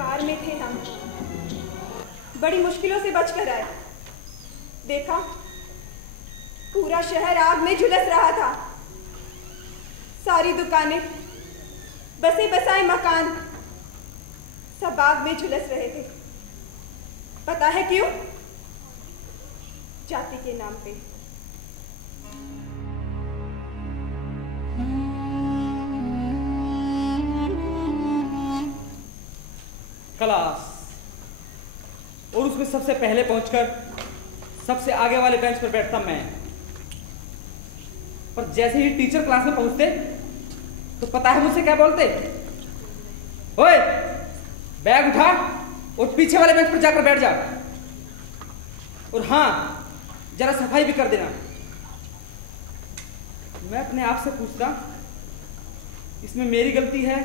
Car में थे हम, बड़ी मुश्किलों से बचकर आए। देखा, पूरा शहर आग में झुलस रहा था। सारी दुकानें, बसे बसाए मकान सब आग में झुलस रहे थे। पता है क्यों? जाति के नाम पे। क्लास, और उसमें सबसे पहले पहुंचकर सबसे आगे वाले बेंच पर बैठता मैं। पर जैसे ही टीचर क्लास में पहुंचते तो पता है मुझसे क्या बोलते? ओए, बैग उठा और पीछे वाले बेंच पर जाकर बैठ जा, और हाँ, जरा सफाई भी कर देना। मैं अपने आप से पूछता, इसमें मेरी गलती है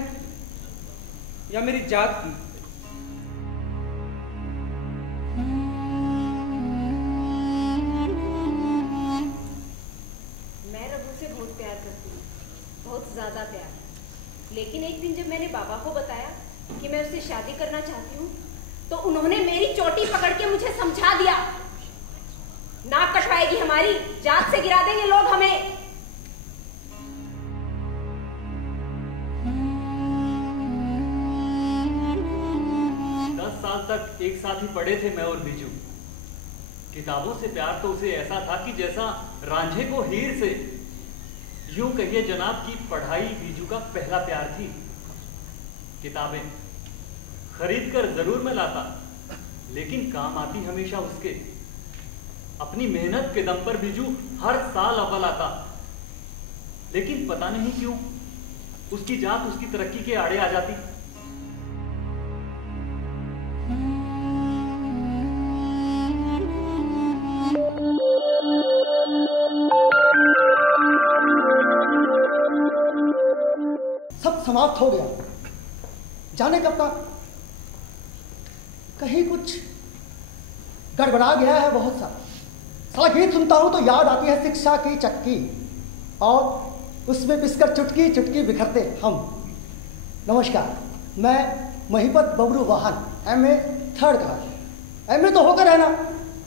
या मेरी जात की? बहुत ज्यादा प्यार। लेकिन एक दिन जब मैंने बाबा को बताया कि मैं उससे शादी करना चाहती हूँ, तो उन्होंने मेरी चोटी पकड़ के मुझे समझा दिया, नाक कटवाएगी हमारी, जात से गिरा देंगे लोग हमें। साल तक एक साथ ही पढ़े थे मैं और बीजू। किताबों से प्यार तो उसे ऐसा था कि जैसा रांझे को हीर से। यूं कहिए जनाब की पढ़ाई बीजू का पहला प्यार थी। किताबें खरीद कर जरूर मैं लाता, लेकिन काम आती हमेशा उसके। अपनी मेहनत के दम पर बीजू हर साल अव्वल आता, लेकिन पता नहीं क्यों उसकी जात उसकी तरक्की के आड़े आ जाती। सब समाप्त हो गया। जाने कब तक कहीं कुछ गड़बड़ा गया है बहुत सा। साला गीत सुनता हूं तो याद आती है शिक्षा की चक्की, और उसमें पिसकर चुटकी चुटकी बिखरते हम। नमस्कार, मैं महिपत बबरू वाहन, MA 3rd क्लास। MA तो होकर है ना,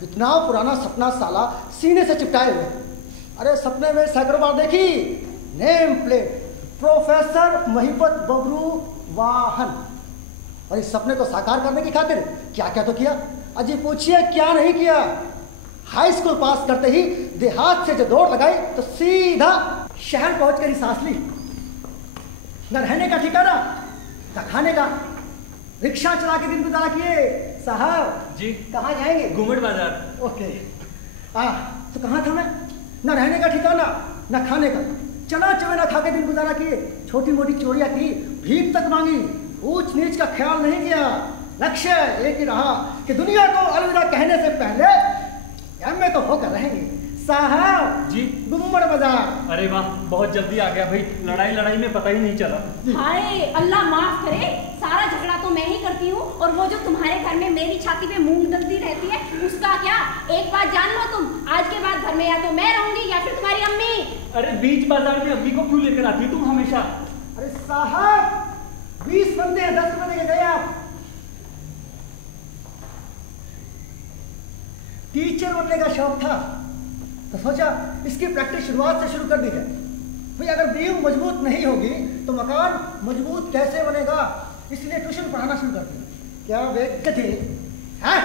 कितना पुराना सपना साला सीने से चिपटाए हुए। अरे सपने में सैकड़ों बार देखी name plate professor Mahipat Bhabru वाहन, और इस सपने को साकार करने की खातिर क्या क्या तो किया। अजी पूछिए क्या नहीं किया। हाई स्कूल पास करते ही देहात से जो दौड़ लगाई तो सीधा शहर पहुंचकर ही सांस ली। न रहने का ठिकाना न खाने का, रिक्शा चला के दिन गुजारा किए। साहब जी कहाँ जाएंगे? घूमट बाजार। ओके। तो कहाँ था मैं? न रहने का ठिकाना न खाने का, चना चवेना खा के दिन गुजारा किए। छोटी मोटी चोरियां की, भीख तक मांगी, ऊंच नीच का ख्याल नहीं किया। लक्ष्य एक ही रहा कि दुनिया को अलविदा कहने से पहले MA तो होकर रहेंगे। साहब जी गुम्मड़ बाजार। अरे वाह, बहुत जल्दी आ गया भाई। लड़ाई में पता ही नहीं चला। हाय अल्लाह माफ करे, सारा झगड़ा तो मैं ही करती हूँ, और वो जो तुम्हारे घर में मेरी छाती पे मूंग डलती रहती है उसका क्या? एक बात जान लो तुम, आज के बाद घर में या तो मैं रहूंगी या फिर तुम्हारी अम्मी। अरे बीच बाजार में अम्मी को क्यों लेकर आती तुम हमेशा? अरे साहब 20 बंदे हैं, 10 रुपए देके गए आप। टीचर बनने का शौक था तो सोचा इसकी प्रैक्टिस शुरुआत से शुरू कर दी है। भाई अगर नींव मजबूत नहीं होगी तो मकान मजबूत कैसे बनेगा, इसलिए ट्यूशन पढ़ाना शुरू कर दिया। क्या वे गधे हैं,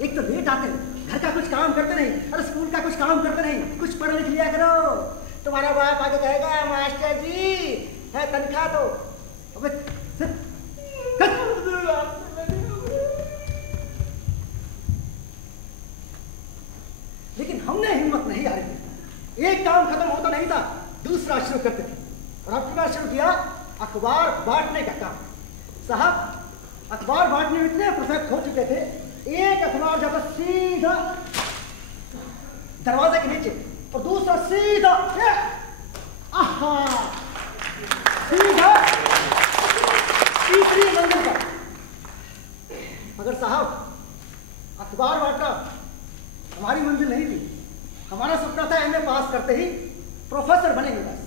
एक तो लेट आते, घर का कुछ काम करते नहीं, अरे स्कूल का कुछ काम करते नहीं, कुछ पढ़ लिख लिया करो। तुम्हारा बाप आगे कहेगा मास्टर जी है तनख्वाह तो। अबे लेकिन हमने हिम्मत नहीं हारी। एक काम खत्म होता नहीं था, दूसरा शुरू करते थे, और अब की बार शुरू किया अखबार बांटने का काम। साहब अखबार बांटने में इतने परफेक्ट हो चुके थे, एक अखबार जाता सीधा दरवाजे के नीचे और दूसरा सीधा सीधा तीसरी मंजिल पर। मगर साहब अखबार बांटना हमारी मंजिल नहीं थी। हमारा सपना था MA पास करते ही प्रोफेसर बनेंगे बस।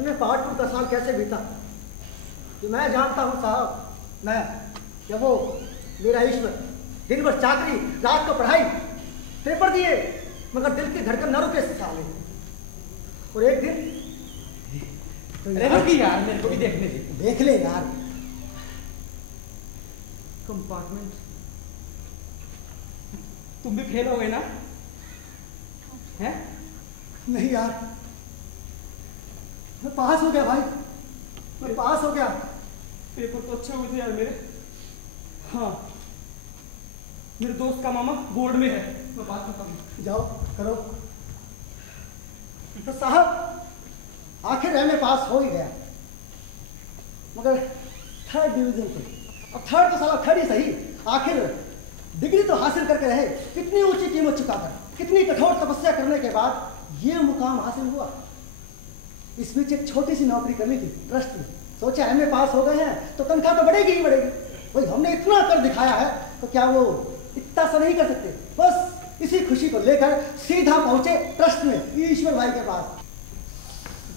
MA पार्ट 2 का साल कैसे बीता कि मैं जानता हूँ साहब, मैं जब वो मेरा ईश्वर दिन भर चाकरी रात को पढ़ाई पेपर दिए मगर दिल की धड़कन न रुके साले। और एक दिन रुकी यार, मेरे को भी देखने दे। देख ले यार। कंपार्टमेंट, तुम भी फेल हो गए ना? हैं? नहीं यार, मैं पास हो गया भाई, मैं पास हो गया। पेपर तो अच्छे हुए थे यार मेरे। हाँ, मेरे दोस्त का मामा बोर्ड में है, मैं बात करता हूँ। जाओ करो। तो साहब आखिर एमए पास हो ही गया मगर 3rd डिवीजन पे। अब 3rd तो साला 3rd ही सही, आखिर डिग्री तो हासिल करके रहे। कितनी ऊंची कीमत चुकाकर, कितनी कठोर तपस्या करने के बाद ये मुकाम हासिल हुआ। इस बीच एक छोटी सी नौकरी करनी थी ट्रस्ट में। सोचा एमए पास हो गए हैं तो तनख्वाह तो बढ़ेगी ही बढ़ेगी। भाई हमने इतना कर दिखाया है तो क्या वो इतना सा नहीं कर सकते? बस इसी खुशी को लेकर सीधा पहुंचे ट्रस्ट में ईश्वर भाई के पास।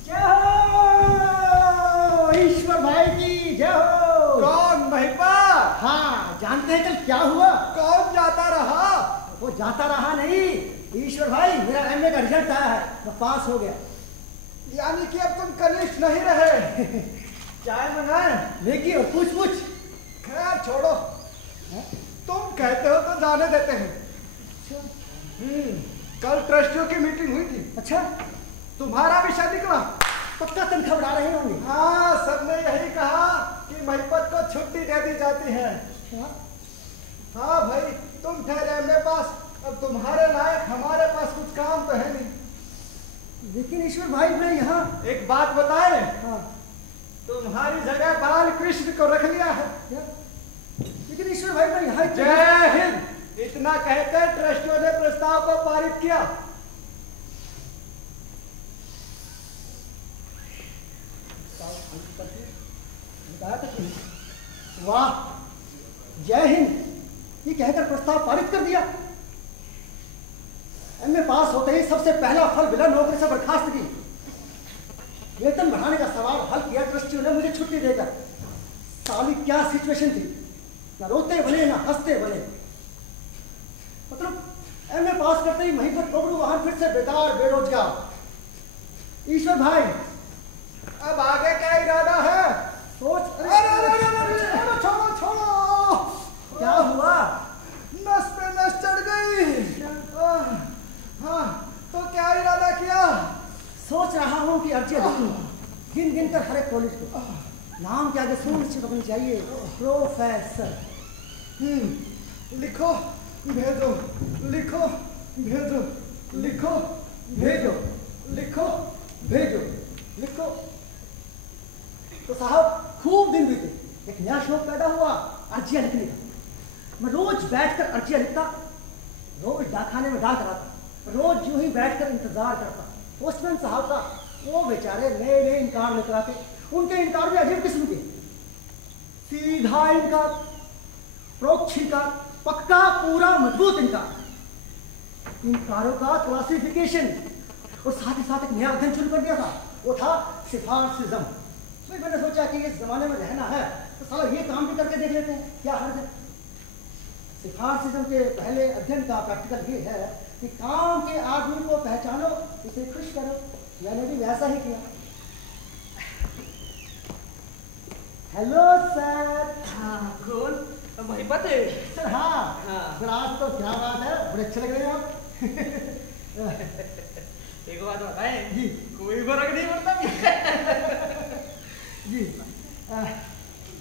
जय हो ईश्वर भाई की जय हो। कौन महिपा? हाँ जानते हैं कल क्या हुआ? कौन जाता रहा? वो जाता रहा नहीं, ईश्वर भाई मेरा एमए का रिजल्ट आया है, मैं पास हो गया। यानी कि अब तुम कनिष्ठ नहीं रहे। चाय मंगाए? लेकी और पूछ पूछ। खैर छोड़ो, तुम कहते हो तो जाने देते हैं। कल ट्रस्टियों की मीटिंग हुई थी। अच्छा, तुम्हारा विषय निकला। पक्का तनख्वाह बढ़ा रहे होंगे। हाँ, सबने यही कहा कि महिपत को छुट्टी दे दी जाती है। हाँ भाई, तुम ठहरे मेरे पास, अब तुम्हारे लायक हमारे पास कुछ काम तो है नहीं। लेकिन ईश्वर भाई मैं यहाँ एक बात बताए, हाँ तुम्हारी जगह बाल कृष्ण को रख लिया है। क्या? लेकिन ईश्वर भाई मैं यहाँ जय हिंद। इतना कहकर ट्रस्टियों ने प्रस्ताव को पारित किया। वाह, जय हिंद, ये कहकर प्रस्ताव पारित कर दिया। एमए पास होते ही सबसे पहला फल मिला नौकरी से बर्खास्त की। वेतन बढ़ाने का सवाल हल किया ट्रस्टियों ने मुझे छुट्टी देकर। साली क्या सिचुएशन थी, ना रोते बने ना हंसते बने। मतलब एमए पास करते ही वहीं पर बबरू वाहन फिर से बेकार बेरोजगार। ईश्वर भाई अब आगे क्या इरादा है? सोच। अरे छोड़ो छोड़ो। क्या हुआ? नस पे नस चढ़ गई। हाँ, तो क्या इरादा किया? सोच रहा हूँ कि अर्जिया लिखूं गिन गिन कर हर एक कॉलेज को। नाम के आगे सुनिश्चित होनी चाहिए प्रोफेसर। लिखो भेजो, लिखो भेजो, लिखो भेजो, लिखो भेजो, लिखो। तो साहब खूब दिन बीते, एक नया शौक पैदा हुआ अर्जिया लिखने का। मैं रोज बैठकर अर्जिया लिखता, रोज डाकखाने में डाक रहा, रोज यूं ही बैठकर इंतजार करता पोस्टमैन साहब का। वो बेचारे नए नए इनकार लेकर आते, उनके इनकार भी अजीब किस्म के। सीधा इनकार, प्रोक्ष इनकार, पक्का पूरा मजबूत इनकार। इनकारों का क्लासिफिकेशन और साथ ही साथ एक नया अध्ययन शुरू कर दिया था, वो था सिफारसिज्म। फिर मैंने सोचा कि इस जमाने में रहना है तो साला ये काम भी करके देख लेते हैं, क्या हर्ज है। सिफारसिज्म के पहले अध्ययन का प्रैक्टिकल ये है कि काम के आदमी को पहचानो, उसे खुश करो। मैंने भी वैसा ही किया। Hello sir. हाँ कौन? महिपत सर हाँ, हाँ। सर आज तो क्या बात है, बड़े अच्छे लग रहे हैं आप। एक बात बताएं जी कोई फर्क नहीं पड़ता जी।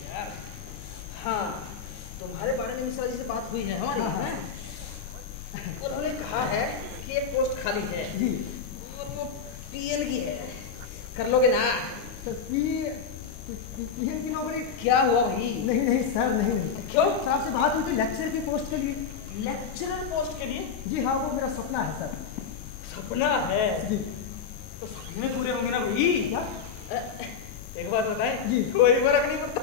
यार। हाँ, तुम्हारे बारे में मिश्रा जी से बात हुई है हमारी। हाँ। उन्होंने कहा है कि एक पोस्ट खाली है जी और वो पीएन की है, कर लोगे ना? तो पीएन की नौकरी? क्या हुआ भाई? नहीं नहीं सर, नहीं नहीं। क्यों? साहब से बात हुई थी लेक्चर की पोस्ट के लिए। लेक्चरर पोस्ट के लिए? जी हाँ, वो मेरा सपना है सर। सपना है जी। तो सपने पूरे होंगे ना भाई? क्या? एक बात बताएं जी। कोई फर्क नहीं पड़ता।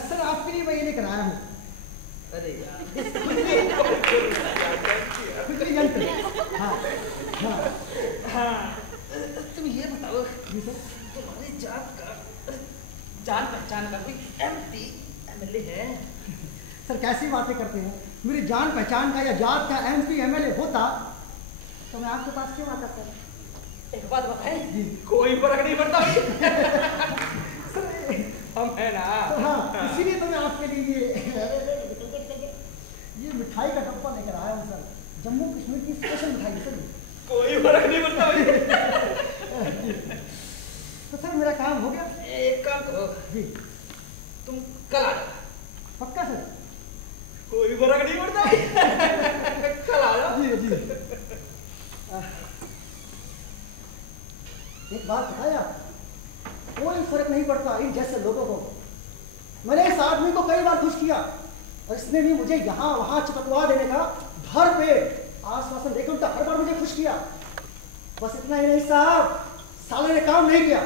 सर आपके लिए मैं ये लेकर आया हूँ। अरे यार quickly jump। हाँ हाँ हाँ, तुम ये बताओ जी सर। तुम्हारी जान पहचान का कोई MP MLA है? सर कैसी बातें करते हैं? मेरी जान पहचान का या जात का MP MLA होता तो मैं आपके पास क्यों आता सर? एक बात बताएं, कोई फर्क नहीं पड़ता हम है ना। तो हाँ, इसीलिए तो मैं आपके लिए ये मिठाई का डब्बा लेकर आया हूँ सर। जम्मू कश्मीर की स्पेशल मिठाई सर। कोई फर्क नहीं पड़ता तो सर मेरा काम हो गया। एक काम करो जी, तुम कल आ जाओ। पक्का सर? कोई फर्क नहीं पड़ता कल आ जाओ। जी जी। एक बात बताया आप, कोई फर्क नहीं पड़ता इन जैसे लोगों को। मैंने इस आदमी को कई बार खुश किया और इसने भी मुझे यहाँ वहाँ चिपकवा देने का भर पेट आश्वासन देकर उनका हर बार मुझे खुश किया। बस इतना ही नहीं साहब, साले ने काम नहीं किया।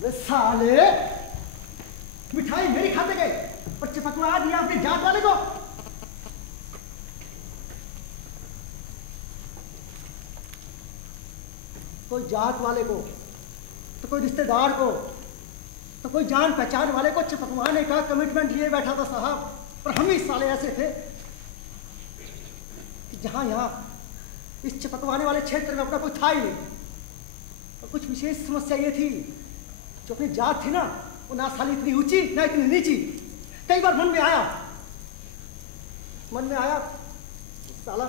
वे साले मिठाई मेरी खाते गए और चिपकवा दिया अपने जात वाले को। कोई जात वाले को, तो कोई रिश्तेदार को, तो कोई जान पहचान वाले को चिपकवाने का कमिटमेंट लिए बैठा था साहब। पर हम ही साले ऐसे थे कि जहां यहां इस चिपकवाने वाले क्षेत्र में अपना कोई था ही नहीं। और कुछ विशेष समस्या ये थी, जो अपनी जात थी ना, वो ना साली इतनी ऊंची ना इतनी नीची। कई बार मन में आया साला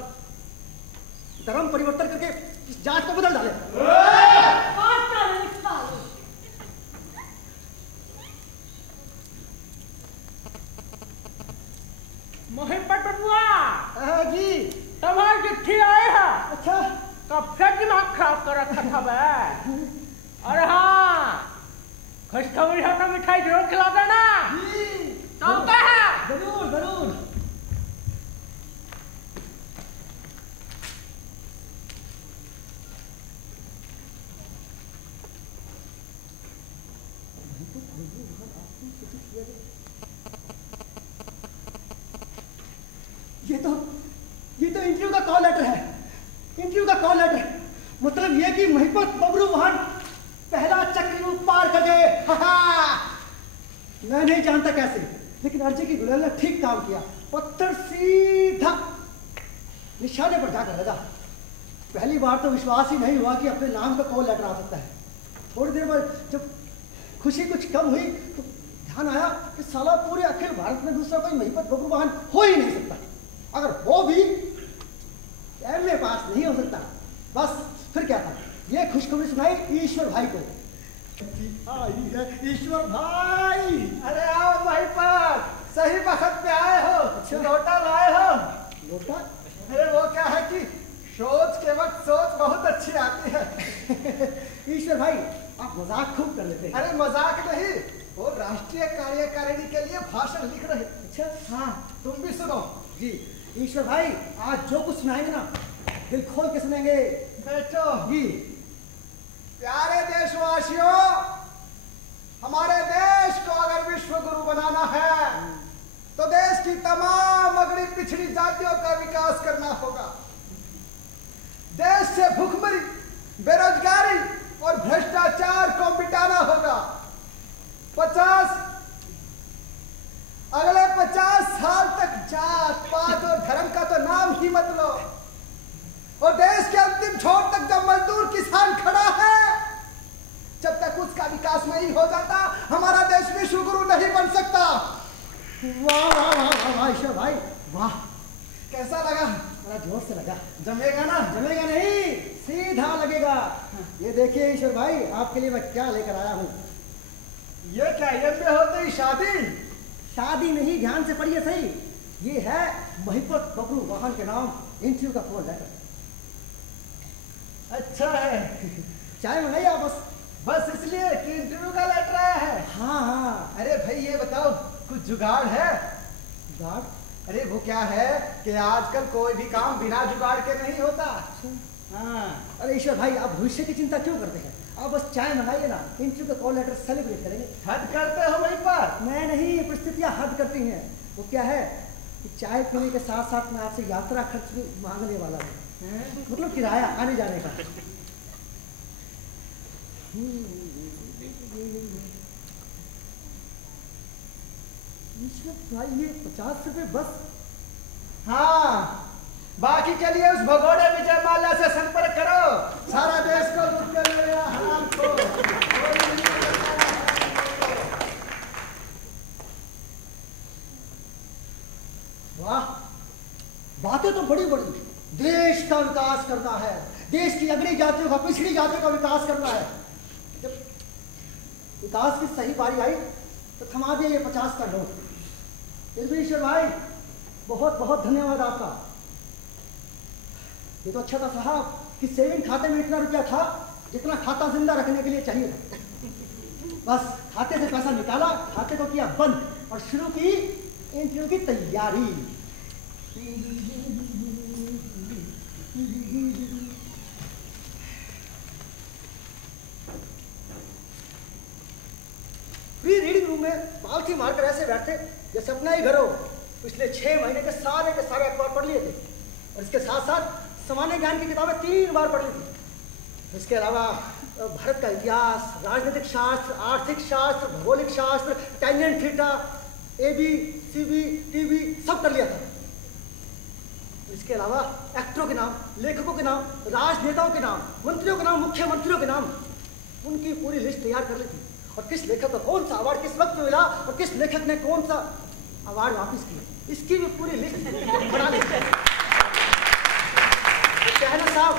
धर्म परिवर्तन करके इस जात को बदल डाले। मोहित बबुआ जी तुम्हारी चिट्ठी आए है। अच्छा, कब से दिमाग खराब कर रखा था बे। अरे हाँ, खुशखबरी है तो मिठाई जरूर खिला देना। तो क्या है? जरूर जरूर। ये तो इंटरव्यू का कॉल लेटर है। इंटरव्यू का कॉल लेटर मतलब ये कि महिपत बबरू वाहन पहला चक्रव्यूह पार कर गए। मैं नहीं जानता कैसे, लेकिन अर्जी की गुलाल ने ठीक काम किया। पत्थर सीधा निशाने पर जाकर लगा। पहली बार तो विश्वास ही नहीं हुआ कि अपने नाम का कॉल लेटर आ सकता है। थोड़ी देर बाद जब खुशी कुछ कम हुई तो ध्यान आया कि साला पूरे अखिल भारत में दूसरा कोई महिपत बबरू वाहन हो ही नहीं सकता। अगर हो भी MA पास नहीं हो सकता। बस फिर क्या था, ये खुशखबरी सुनाई ईश्वर भाई को। ईश्वर भाई, अरे आओ भाई पर, सही वक्त पे आए हो। लोटा लाए हो? लोटा? अरे वो क्या है कि सोच के वक्त सोच बहुत अच्छी आती है। ईश्वर भाई आप मजाक खूब कर लेते हैं। अरे मजाक नहीं, वो राष्ट्रीय कार्यकारिणी के लिए भाषण लिख रहे। अच्छा हाँ, तुम भी सुनो। जी ईश्वर भाई, आज जो कुछ सुनाएंगे ना दिल खोल के सुनेंगे। बैठो जी। प्यारे देशवासियों, हमारे देश को अगर विश्व गुरु बनाना है तो देश की तमाम अगड़ी पिछड़ी जातियों का विकास करना होगा। देश से भूखमरी, बेरोजगारी और भ्रष्टाचार को मिटाना होगा। अगले 50 साल तक जात पात और धर्म का तो नाम ही मत लो। और देश के अंतिम छोर तक जब मजदूर किसान खड़ा है, जब तक उसका विकास नहीं हो जाता, हमारा देश विश्व गुरु नहीं बन सकता। वाह वाह वाह वाह वाह ईश्वर भाई वाह। कैसा लगा? बड़ा जोर से लगा। जमेगा ना? जमेगा नहीं, सीधा लगेगा। ये देखिए ईश्वर भाई, आपके लिए मैं क्या लेकर आया हूँ। ये क्या, ये में होते ही शादी? शादी नहीं, ध्यान से पढ़िए सही। ये है महिपत बबरू वाहन के नाम इंटरव्यू का कॉल लेटर। अच्छा है। चाय मंगाइए आप बस। बस इसलिए कि इंटरव्यू का लेटर आया है? हाँ हाँ। अरे भाई ये बताओ, कुछ जुगाड़ है? जुगाड़? अरे वो क्या है कि आजकल कोई भी काम बिना जुगाड़ के नहीं होता। हाँ। अरे ईश्वर भाई, आप भविष्य की चिंता क्यों करते हैं? आप बस चाय मंगाइए ना, इंटरव्यू का कॉल लेटर सेलिब्रेट करेंगे। हद करते हो वहीं पर? मैं नहीं, परिस्थितियां हद करती हैं। वो क्या है कि चाय पीने के साथ साथ मैं आपसे यात्रा खर्च भी मांगने वाला हूँ, मतलब किराया आने जाने का। भाई ये 50 रुपए बस। हाँ, बाकी चलिए उस भगोड़े विजय माल्या से संपर्क करो। सारा देश को लूट कर ले गया हराम को। वाह, बातें तो बड़ी बड़ी। देश का विकास करना है, देश की अग्रणी जातियों का, पिछड़ी जातियों का विकास करना है। जब विकास की सही बारी आई तो थमा दिया ये 50 का नोट। ईश्वर भाई, बहुत बहुत धन्यवाद आपका। ये तो अच्छा था साहब कि सेविंग खाते में इतना रुपया था जितना खाता जिंदा रखने के लिए चाहिए था। बस खाते से पैसा निकाला, खाते को किया बंद और शुरू की इंटरव्यू की तैयारी। प्री रीडिंग रूम में पालथी मारकर ऐसे बैठते जैसे अपना ही घर हो। पिछले 6 महीने के सारे अखबार पढ़ लिए थे और इसके साथ साथ सामान्य ज्ञान की किताबें 3 बार पढ़ ली थी। इसके अलावा भारत का इतिहास, राजनीतिक शास्त्र, आर्थिक शास्त्र, भौगोलिक शास्त्र, tangent theta, AB, CB, TB सब कर लिया था। इसके अलावा एक्टरों के नाम, लेखकों के नाम, राजनेताओं के नाम, मंत्रियों के नाम, मुख्यमंत्रियों के नाम, उनकी पूरी लिस्ट तैयार कर ली थी। और किस लेखक को कौन सा अवार्ड किस वक्त में मिला और किस लेखक ने कौन सा अवार्ड वापस किया, इसकी भी पूरी लिस्ट बना ली। कहना साहब,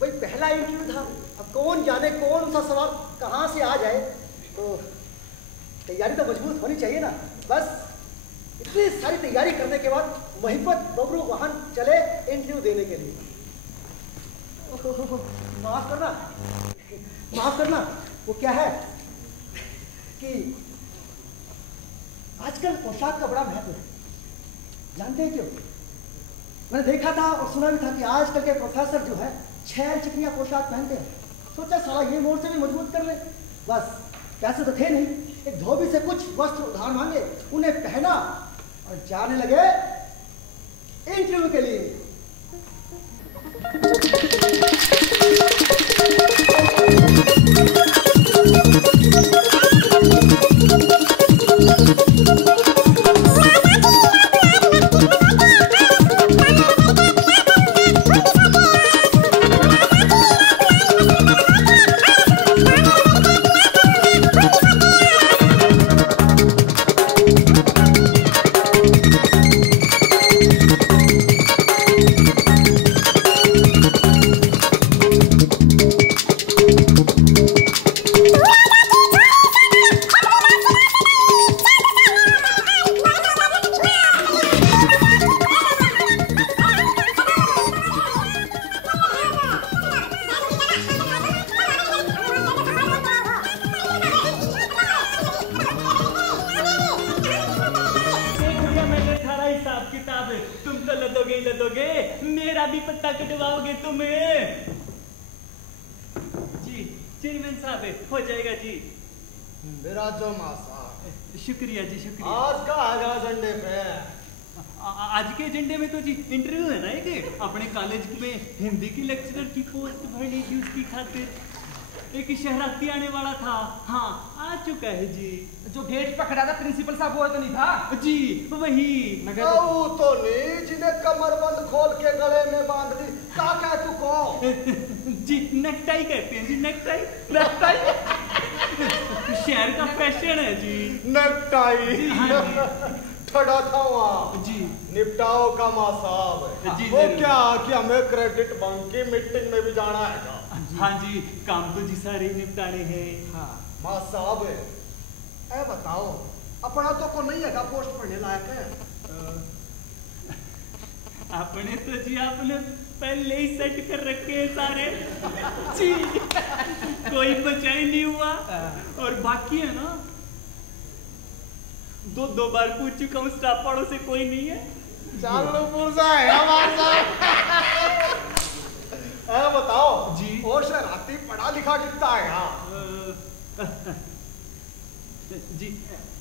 वही पहला इंटरव्यू था। अब कौन जाने कौन सा सवाल कहाँ से आ जाए, तो तैयारी तो मजबूत होनी चाहिए ना। बस इतनी सारी तैयारी करने के बाद महिपत बबरू वाहन चले इंटरव्यू देने के लिए। माफ करना, वो क्या है कि आजकल पोशाक का बड़ा महत्व है। जानते हैं क्यों? मैंने देखा था और सुना भी था कि आजकल के प्रोफेसर जो है छैल चिकनिया पोशाक पहनते हैं। सोचा साला ये मोड़ से भी मजबूत कर ले। बस पैसे तो थे नहीं, एक धोबी से कुछ वस्त्र उधार मांगे, उन्हें पहना और जाने लगे इंटरव्यू के लिए। शुक्रिया जी, शुक्रिया। आज का आगाज एजेंडे पे आज के एजेंडे में तो जी इंटरव्यू है ना, एक अपने कॉलेज में हिंदी की लेक्चरर की पोस्ट भरनी थी, उसकी खातिर एक शहराती आने वाला था। हाँ, आ चुका है जी। जो गेट पर खड़ा था प्रिंसिपल साहब, वो तो नहीं था जी? वही तो नहीं, जिन्हें कमरबंद खोल के गले में बांध दी। क्या कह तू को? जी नेकटाई कहते हैं जी, नेकटाई। नेकटाई शहर का फैशन है जी, नेकटाई। ठड़ा था वहाँ जी। निपटाओ का माँ साहब जी, वो क्या कि हमें क्रेडिट बैंक की मीटिंग में भी जाना है। हाँ जी, काम तो जी सारे निपटाने हैं। हाँ माँ साहब, ऐ बताओ अपना तो को नहीं है पोस्ट पढ़ने लायक है? अपने तो जी आपने पहले ही सेट कर रखे हैं सारे जी, कोई बचाई नहीं हुआ। और बाकी है ना, दो बार पूछ चुका हूँ स्टाफ वालों से, कोई नहीं है। चालू पुर्जा है हमारा। बताओ जी, और शरारती पढ़ा लिखा कितना है यहाँ? जी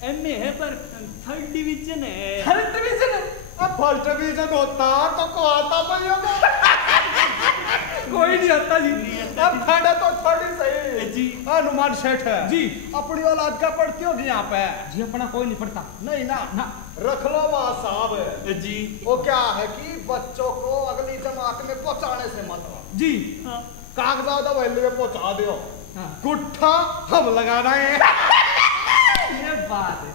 MA है पर 3rd डिवीजन है। 3rd division? अब 1st डिवीजन होता तो को आता भाई होगा। कोई नहीं आता जी। अब खाना तो थोड़ी सही जी। हनुमान सेठ है जी। अपनी औलाद का पढ़ती होगी यहाँ पे? जी अपना कोई नहीं पड़ता। नहीं ना ना। रख लो वहाँ साहब। जी। वो क्या है कि बच्चों को अगली जमात में पहुँचाने से मतलब जी। हाँ। कागजात वैल्यू में पहुँचा दो। हाँ। गुट्ठा हम लगाना है। ये बात है।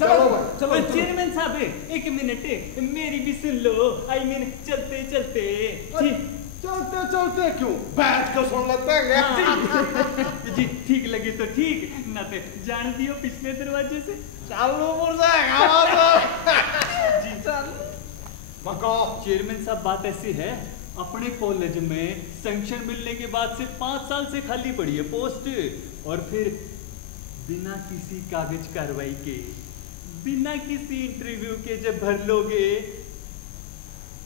चलो भाई। चलो चेयरमैन साहब एक मिनट मेरी भी सुन लो। आई मीन चलते चलते। जी चलते चलते क्यों, बैठ के सुन लेते हैं। जी ठीक लगे तो ठीक, ना तो जान दियो पिछले दरवाजे से। चालू मुर्जा जी चल। चेयरमैन साहब बात ऐसी है, अपने कॉलेज में सैंक्शन मिलने के बाद से 5 साल से खाली पड़ी है पोस्ट, और फिर बिना किसी कागज कार्रवाई के, बिना किसी इंटरव्यू के जब भर लोगे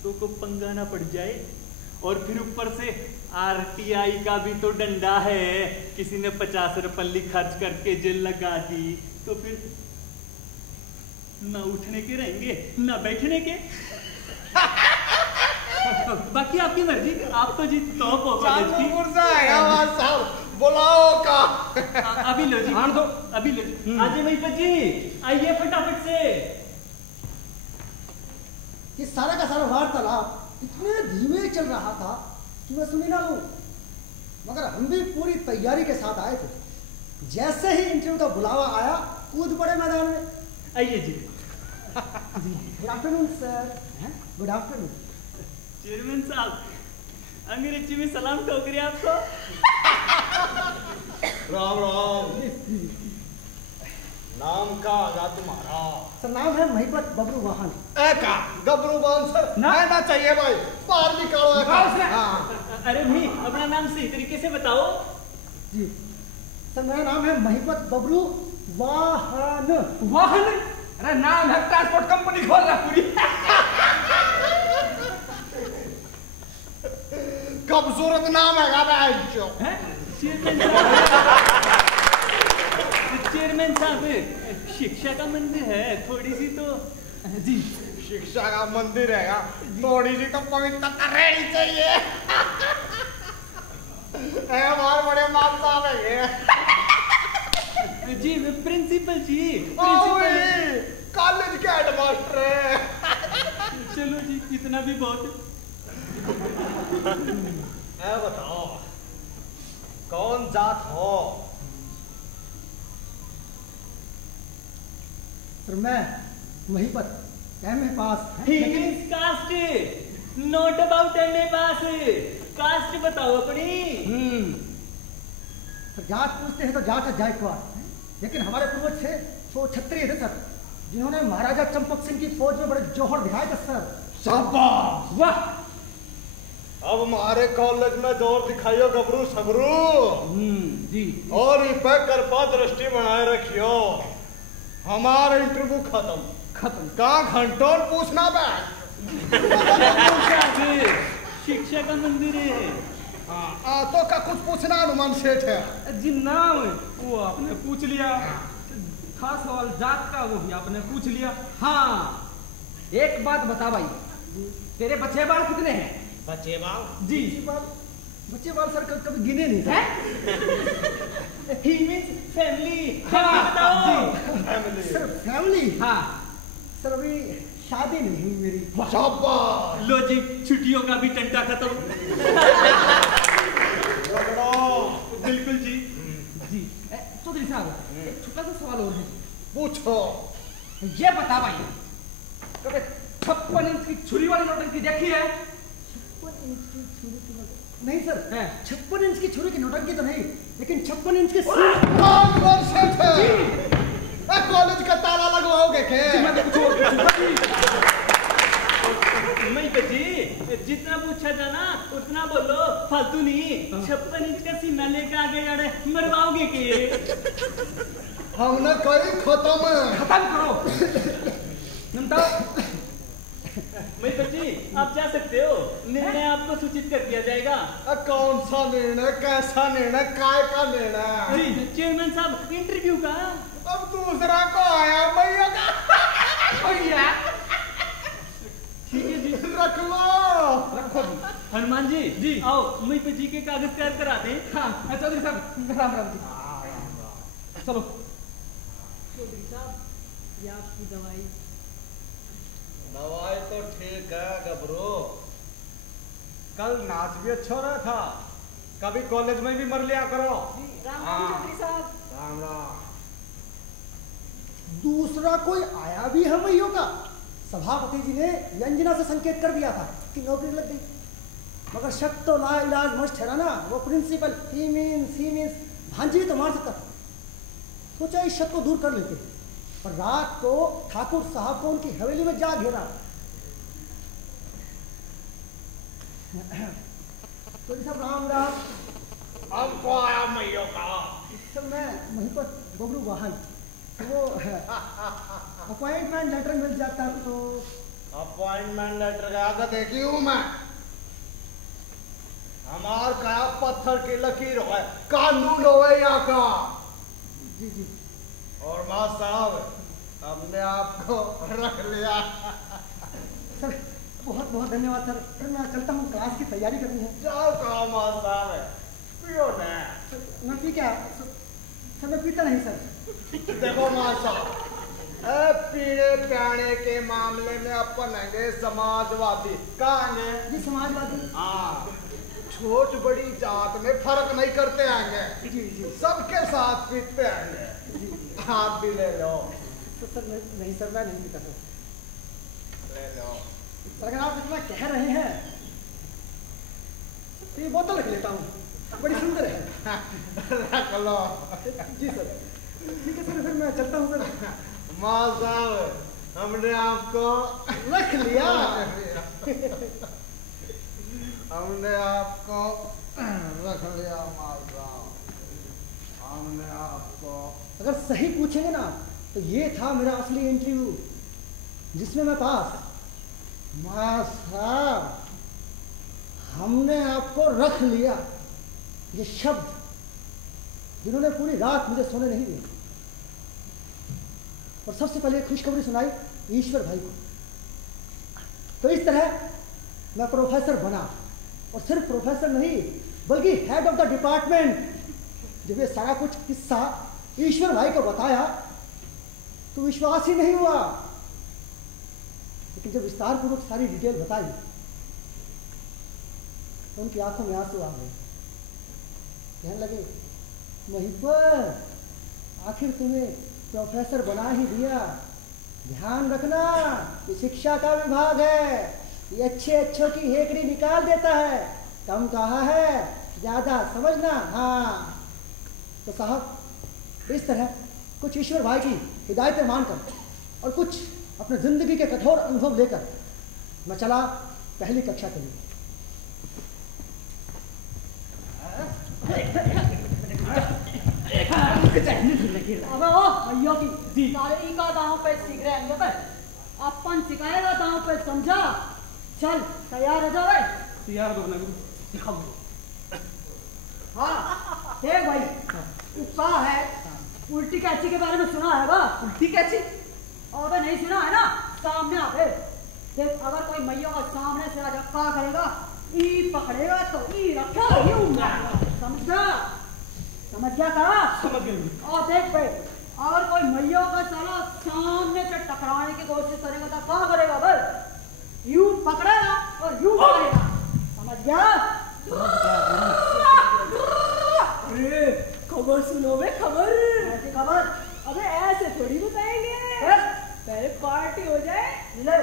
तो को पंगा ना पड़ जाए। और फिर ऊपर से आरटीआई का भी तो डंडा है, किसी ने 50 रुपये खर्च करके जेल लगा दी तो फिर ना उठने के रहेंगे ना बैठने के। बाकी आपकी मर्जी, आप तो जी टॉप हो कॉलेज चालू की। मुर्जा साहब बुलाओ का। अभी लो जी, हाँ दो। अभी लो। आजे भाई जी आइए फटाफट से। ये सारा का सारा वार्तालाप इतने धीमे चल रहा था कि मैं सुनी ना लूं, मगर हम भी पूरी तैयारी के साथ आए थे। जैसे ही इंटरव्यू का बुलावा आया कूद पड़े मैदान में। आइए जी। Good afternoon sir. Good afternoon. Chairman साहब अंग्रेजी में सलाम ठोक रहे आपको। राम राम। नाम का आगा तुम्हारा? सर नाम है महिपत बबरू वाहन। का गबरू बान सर ना चाहिए भाई, बाहर निकालो। हाँ। अरे भाई अपना नाम सही तरीके से बताओ। जी सर मेरा नाम है महिपत बबरू वाहन। वाहन? अरे नाम है, ट्रांसपोर्ट कंपनी खोल रहा पूरी। खूबसूरत नाम है जो। चेयरमैन साहब शिक्षा का मंदिर है, थोड़ी सी तो। जी शिक्षा का मंदिर है, थोड़ी सी तो पवित्रता रहनी चाहिए। हमारे बड़े माल साहब है जी प्रिंसिपल जी। कॉलेज के हेडमास्टर है। चलो जी इतना भी बहुत। बताओ कौन जात हो? सर मैं महिपत एमए पास। He means caste, not about MA पास। कास्ट बताओ अपनी। सर जात पूछते हैं तो जाट है जायकवाड़, लेकिन हमारे पूर्वज थे वो क्षत्रिय थे सर, जिन्होंने महाराजा चंपक सिंह की फौज में बड़े जौहर दिखाए थे सर। शाबाश। वाह। अब हमारे कॉलेज में जोर दिखाइयो गबरू सबरू। जी। और इस पे कृपा दृष्टि बनाए रखियो। हमारा इंटरव्यू खत्म। कहाँ घंटों पूछना बैठ। शिक्षा का मंदिर है। हाँ तो का कुछ पूछना हनुमान सेठ है? जी नाम वो आपने पूछ लिया, खास सवाल जात का वो भी आपने पूछ लिया। हाँ एक बात बता भाई, तेरे बच्चे बाल कितने हैं? बच्चे बाल? जी बच्चे बाल सर कभी गिने नहीं sir. He means family। Family. Sir family? हाँ सर अभी शादी नहीं हुई मेरी। शाबाश। लो जी छुट्टियों का भी टंटा खत्म। बिल्कुल जी। जी चौधरी साहब एक छोटा सा सवाल और है। पूछो। ये बता भाई, कभी 56 इंच की छुरी वाली नोटंकी देखी है? 56 इंच की छुरी की नोटंकी? नहीं सर, हैं? 56 इंच की छुरी की नोटंकी तो नहीं, लेकिन 56 इंच के कौन सेठ है? कॉलेज का ताला लगवाओगे क्या? मैं जी जितना पूछा जाना उतना बोलो, फालतू नहीं। 56 इंच का सीना लेके आगे जाड़े मरवाओगे के? हमने कोई खत्म करो। निमटाओ। मैं जी आप जा सकते हो, निर्णय आपको सूचित कर दिया जाएगा। कौन सा निर्णय, कैसा निर्णय, काय का निर्णय? जी चेयरमैन साहब इंटरव्यू का। अब दूसरा को आया भैया का। भैया ठीक है जी रख लो। रखो जी। हनुमान रहमान जी जी। आओ मुझ पे जी के कागज तैयार कराते हैं। हाँ चौधरी साहब राम राम जी। चलो चौधरी साहब ये आपकी दवाई। दवाई तो ठीक है गबरू, कल नाच भी अच्छा रहा था, कभी कॉलेज में भी मर लिया करो। राम राम चौधरी साहब। राम राम। दूसरा कोई आया भी है मैयों का। सभापति जी ने व्यंजना से संकेत कर दिया था कि नौकरी लग गई, मगर शक तो ला इलाज मस्त ठहरा ना। वो प्रिंसिपल ही मीन्स भांजी भी तो मार सकता था। सोचा इस शक को दूर कर लेते, पर रात को ठाकुर साहब को उनकी हवेली में जा घेरा। तो सब राम राम। हमको आया मैयो का। इस समय वहीं पर बबलू वाहन वो अपॉइंटमेंट लेटर मिल जाता तो। अपॉइंटमेंट लेटर का आगे देखी हूँ मैं। हमार का पत्थर की लकीर हो, कानून हो यहाँ का। जी जी। और माँ साहब हमने आपको रख लिया। सर बहुत बहुत धन्यवाद सर। फिर मैं चलता हूँ, क्लास की तैयारी करनी है। जाओ कहा माँ साहब, पियो ने। मैं पी क्या सर? मैं पीता नहीं सर। देखो माँ साहब, पीने प्याने के मामले में अपन है समाजवादी। कहाँ है जी समाजवादी। हाँ, छोट बड़ी जात में फर्क नहीं करते आएंगे। जी जी। सबके साथ पीते आएंगे। आप भी ले लो। तो सर नहीं सर, मैं नहीं पीता सर। ले लो। सर अगर आप इतना कह रहे हैं तो ये बोतल रख लेता हूँ, बड़ी सुंदर है। रख लो। जी सर। ठीक है सर, फिर मैं चलता हूँ सर। माँ साहब हमने आपको रख लिया। हमने आपको रख लिया माँ साहब, हमने आपको। अगर सही पूछेंगे ना तो ये था मेरा असली इंटरव्यू जिसमें मैं पास। माँ साहब हमने आपको रख लिया, ये शब्द जिन्होंने पूरी रात मुझे सोने नहीं दिया। और सबसे पहले खुशखबरी सुनाई ईश्वर भाई को। तो इस तरह मैं प्रोफेसर बना, और सिर्फ प्रोफेसर नहीं बल्कि हेड ऑफ द डिपार्टमेंट। जब ये सारा कुछ किस्सा ईश्वर भाई को बताया तो विश्वास ही नहीं हुआ, लेकिन जब विस्तार पूर्वक सारी डिटेल बताई तो उनकी आंखों में आंसू आ गए। कहने लगे महिपत, आखिर तुम्हें प्रोफेसर बना ही दिया। ध्यान रखना ये शिक्षा का विभाग है, ये अच्छे अच्छों की हेकड़ी निकाल देता है। कम कहा है, ज्यादा समझना। हाँ तो साहब इस तरह कुछ ईश्वर भाई की हिदायतें मानकर और कुछ अपने जिंदगी के कठोर अनुभव लेकर मैं चला पहली कक्षा के लिए। अबे ओ भैया की सारे ई का दांव पे सीख रहे हैं बे। अपन सिखाएगा दांव पे, समझा? चल तैयार हो जाओ बे। तैयार हो ना गुरु, सिखाओ। हाँ देख भाई, उपा है उल्टी कैची के बारे में सुना है बा? उल्टी कैची? अबे नहीं सुना है ना? सामने आ बे। देख अगर कोई मैया का सामने से आजा क्या करेगा? ई पकड़ेगा तो ई रखा यूं मारेगा, समझा? समझ गया का? समझ गए। और देख बे, अगर कोई मैया का साला सामने से टकराने की कोशिश करेगा तो क्या करेगा बे? यूं पकड़ेगा और यूं मारेगा, समझ गया? अरे खबर सुनो बे, खबर। ऐसी खबर? अबे ऐसे थोड़ी बताएंगे, पहले पार्टी हो जाए। ले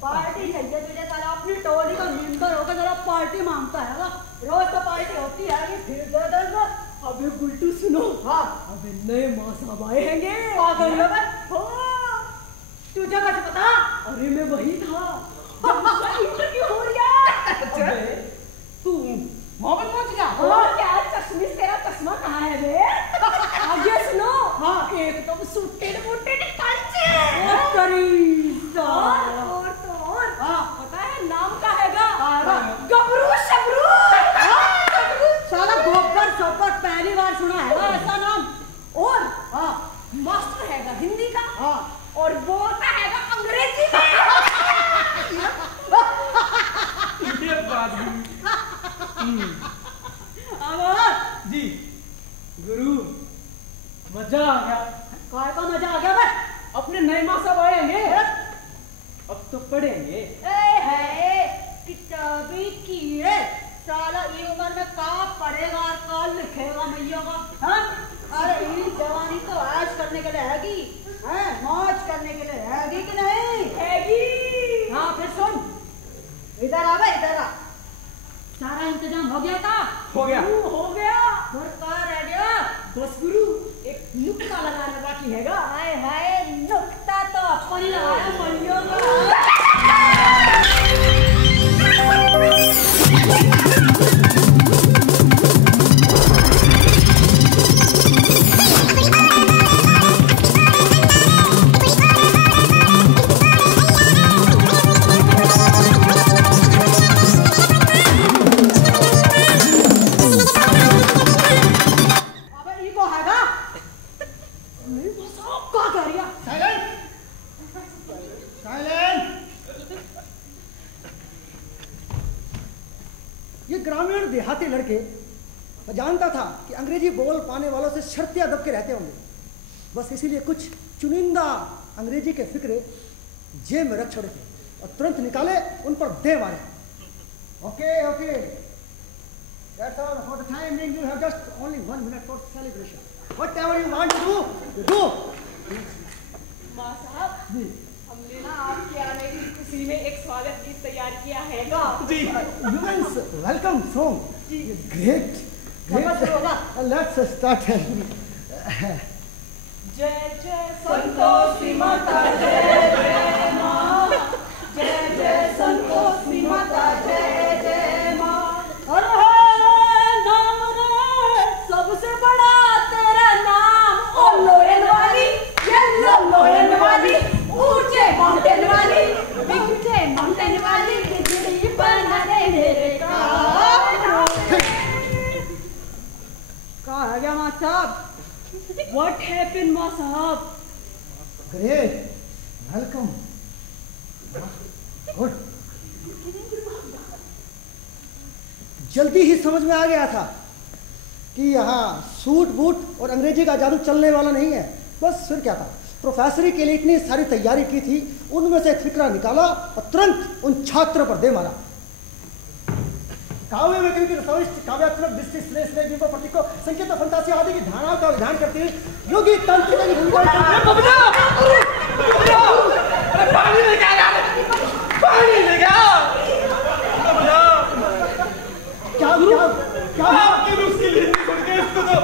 पार्टी चाहिए तुझे, साला अपनी टोली का मेंबर होकर जरा पार्टी मांगता है ना? रोज तो पार्टी होती है कि फिर दे देगा। अबे गुल्टू सुनो, हाँ अबे नए माँ साहब आए हैंगे। आ गई है बे? हाँ, तुझे कैसे पता? अरे मैं वही था जब उसका इंटरव्यू हो रहा। अबे तू वहां पर पहुंच गया? और क्या चश्मे, तेरा चश्मा कहाँ है बे? आगे सुनो, हाँ एकदम सूटे मोटे कांचे। और तो और, हाँ पता है नाम का हैगा? गबरू शबरू। साला गोबर सोबर पहली बार सुना है ऐसा नाम। और हाँ मास्टर हैगा हिंदी का, हाँ और बोलता हैगा अंग्रेजी में। ये बात हुई। जी गुरु मजा आ गया। काय का मजा आ गया बे? अपने नए माँ सब आएंगे, अब तो पढ़ेंगे। किताबी कीड़े, साला ये उम्र में का पढ़ेगा और का लिखेगा मैया का? हाँ? अरे ये जवानी तो ऐश करने के लिए हैगी, हैं? मौज करने के लिए हैगी कि नहीं? हैगी। हाँ फिर सुन, इधर आ बे, इधर आ। सारा इंतजाम हो गया था? हो गया। हो गया। और कहाँ रह गया? बस गुरु एक नुक्ता लगाना बाकी हैगा। हाय हाय, नुक्ता तो अपन ही लगाया मरियो का। ये ग्रामीण देहाती लड़के, मैं जानता था कि अंग्रेजी बोल पाने वालों से शर्तिया दब के रहते होंगे। बस इसीलिए कुछ चुनिंदा अंग्रेजी के फिक्रे जेब में रख छोड़े थे और तुरंत निकाले, उन पर दे मारे। Okay okay, that's all for the time being. You have just only 1 minute for celebration. Whatever you want to do, you do. माँ साहब, हमने ना आपके आने की खुशी में एक स्वागत गीत तैयार किया हैगा। जी। Humans, welcome song. Great, great. Let's start. जय जय संतोषी माता, जय जय माँ, जय जय संतोषी माता, जय जय माँ। अरे नाम रे सबसे बड़ा तेरा नाम, ओ लोयन वाली, ये लोयन वाली, ऊंचे माउंटेन वाली, ऊंचे माउंटेन वाली, बिजली बना दे मेरे काम। कहाँ है गया माँ साहब? What happened माँ साहब? Great, welcome. Good. जल्दी ही समझ में आ गया था कि यहाँ सूट बूट और अंग्रेजी का जादू चलने वाला नहीं है। बस फिर क्या था, प्रोफेसरी के लिए इतनी सारी तैयारी की थी, उनमें से फिक्रा निकाला और तुरंत उन छात्रों पर दे मारा। काव्य में कहीं काव्यात्मक दृष्टि श्रेष्ठ बिंबो प्रतीकों संकेत फंतासी आदि की धारणाओं का विधान करती है। योगी तंत्र की भूमिका पानी लेके आ, पानी लेके आ। क्या आपकी मुश्किल ही नहीं सुन के इसको तो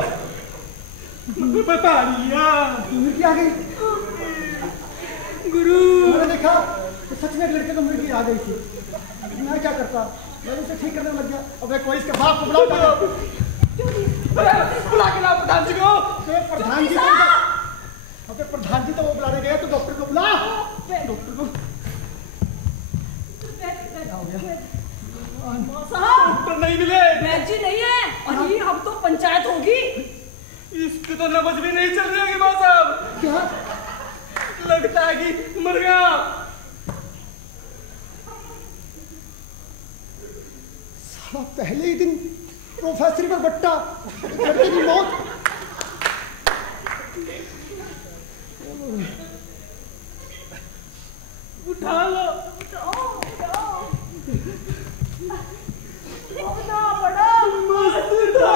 बता लिया। मिर्गी आ गई गुरु। मैंने देखा तो सच में एक लड़के को मिर्गी आ गई थी। मैं क्या करता, मैं उसे ठीक करने लग गया। अब मैं कोई इसके बाप को बुला के लाओ प्रधान जी को। प्रधान जी को, अबे प्रधान जी तो वो बुलाने गए, तो डॉक्टर को बुला। डॉक्टर को डॉक्टर नहीं मिले, वैद्य जी नहीं है। अरे हम तो पंचायत होगी। इसकी तो नब्ज भी नहीं चल रही होगी माँ साहब। क्या लगता है कि मर गया। साला पहले ही दिन प्रोफेसर पर बट्टा, लड़के की मौत। उठा लो, अपना बड़ा मस्त था,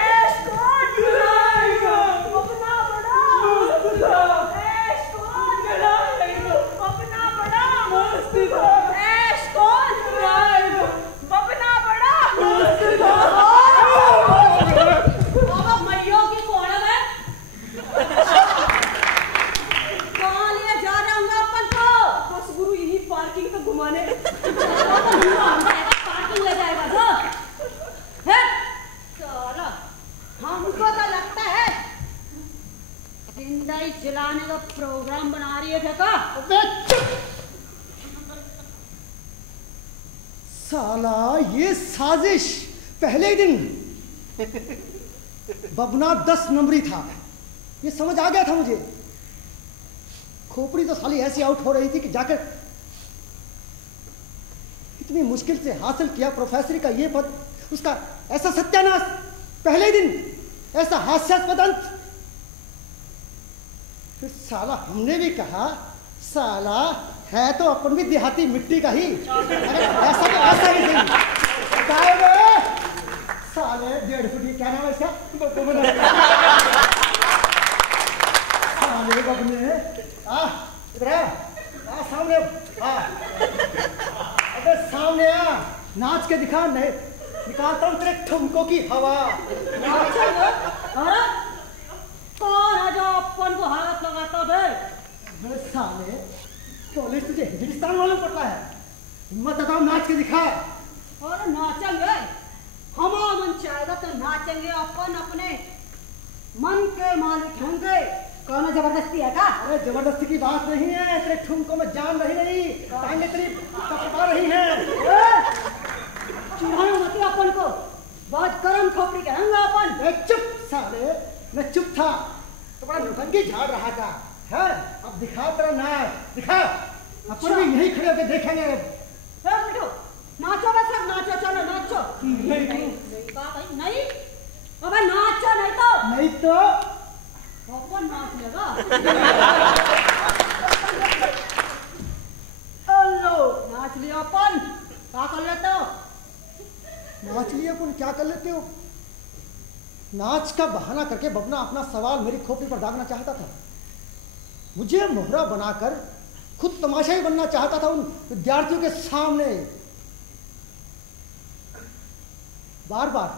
ऐश कौन गिराएगा, अपना बड़ा मस्त था, ऐश कौन गिराएगा, अपना बड़ा मस्त था, ऐश कौन गिराएगा, अपना बड़ा मस्त था। बाबा मरियो की कौन है? कहाँ ले जा रहे होंगे अपन को? बस गुरु यही पार्किंग पे घुमाने। पार्किंग ले जाएगा तो है साला। हमको तो लगता है जिंदा ही जलाने का प्रोग्राम बना रही है क्या? साला ये साजिश पहले ही दिन। बबना 10 नंबरी था, ये समझ आ गया था मुझे। खोपड़ी तो साली ऐसी आउट हो रही थी कि जाकर इतनी मुश्किल से हासिल किया प्रोफेसरी का ये पद उसका ऐसा सत्यानाश, पहले दिन ऐसा हास्यास्पद अंत। फिर साला हमने भी कहा साला है तो अपन भी देहाती मिट्टी का ही, ऐसा तो ऐसा ही सही। साले 1.5 फुट, क्या नाम है इसका? साले बबने इधर आ सामने, अबे सामने आ, नाच के दिखा, नहीं निकालता हूँ तेरे ठुमकों की हवा। अरे कौन है जो अपन को हाथ लगाता बे? साले कॉलेज तुझे हिंदुस्तान वालों पड़ता है, हिम्मत बताओ नाच के दिखा। अरे नाचेंगे, हमारा मन चाहेगा तो नाचेंगे, अपन अपने मन के मालिक होंगे। कौन जबरदस्ती है का? अरे जबरदस्ती की बात नहीं है, तेरे ठुमकों में जान रही नहीं, टांगे तेरी कपा रही हैं। चुराने मत अपन को, बहुत गर्म खोपड़ी के हैं अपन। चुप साले, मैं चुप था तो बड़ा नौटंकी झाड़ रहा था, है? अब दिखा तेरा नाच, दिखा। अपन भी यही खड़े होकर देखेंगे। नाचो बस, सब नाचो, चलो नाचो। नहीं, अबे नाचो, नहीं तो अपन नाच लेगा। हेलो, नाच लिया अपन, क्या कर लेते हो? नाच लिया अपन, क्या कर लेते हो? नाच का बहाना करके बबना अपना सवाल मेरी खोपड़ी पर दागना चाहता था। मुझे मोहरा बनाकर खुद तमाशाई बनना चाहता था उन विद्यार्थियों के सामने। बार बार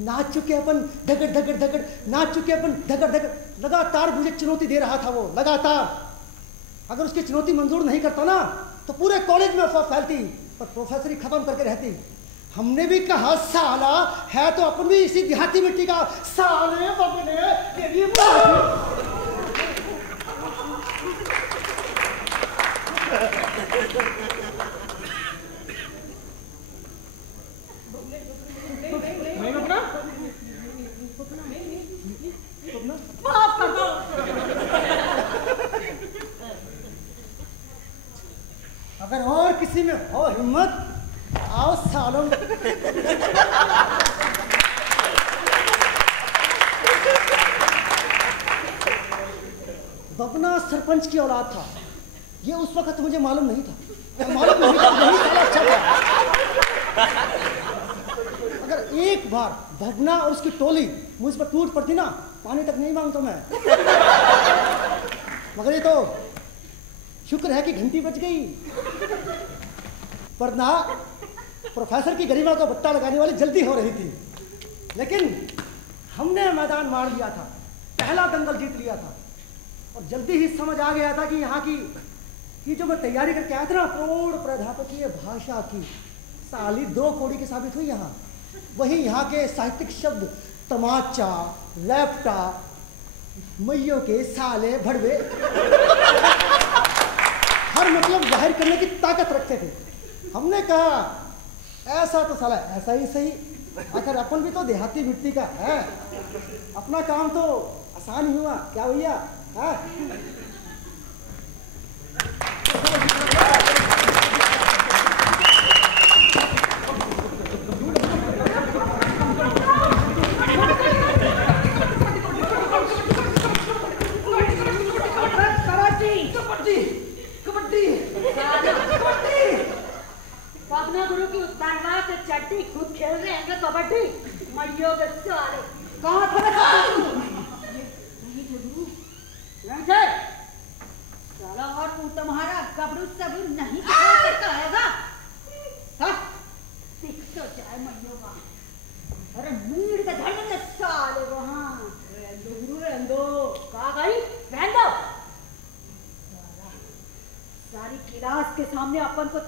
नाच चुके अपन धगड़ धगड़ धगड़, नाच चुके अपन धगड़ धगड़, लगातार मुझे चुनौती दे रहा था वो, लगातार। अगर उसकी चुनौती मंजूर नहीं करता ना तो पूरे कॉलेज में अफवाह फैलती, पर प्रोफेसरी खत्म करके रहती। हमने भी कहा साला है तो अपन भी इसी देहाती मिट्टी का, साले बबने तेरी माफ कर दो। अगर और किसी में हो हिम्मत, आओ सालों। बबना सरपंच की औलाद था, ये उस वक्त मुझे मालूम नहीं था, मालूम नहीं था, यही साला अच्छा था। अगर एक बार बबना और उसकी टोली मुझ पर टूट पड़ती ना, पानी तक नहीं मांगता मैं। मगर ये तो शुक्र है कि घंटी बज गई, वरना प्रोफेसर की गरिमा को बट्टा लगाने वाली जल्दी हो रही थी। लेकिन हमने मैदान मार लिया था, पहला दंगल जीत लिया था, और जल्दी ही समझ आ गया था कि यहाँ की जो मैं तैयारी करके आया था ना, प्रौढ़ प्राध्यापकीय भाषा की, साली 2 कौड़ी की साबित हुई यहाँ। वही यहाँ के साहित्यिक शब्द तमाचा, लैपटा, मैयों के साले, भड़वे, हर मतलब जाहिर करने की ताकत रखते थे। हमने कहा ऐसा तो साला ऐसा ही सही, आखिर अपन भी तो देहाती मिट्टी का है, अपना काम तो आसान ही हुआ, क्या भैया? अपना गुरु की उत्तरवा से चट्टी खुद खेल रहे हैं कबड्डी, मरियो के साले। कहाँ थे साला? और तू तुम्हारा गबरू सबरू नहीं करता हैगा? सिख तो चाहे मरियो का। अरे मीड का धड़ के साले वहाँ गुरु रहंदो कहा गई रहंदो। सारी क्लास के सामने अपन को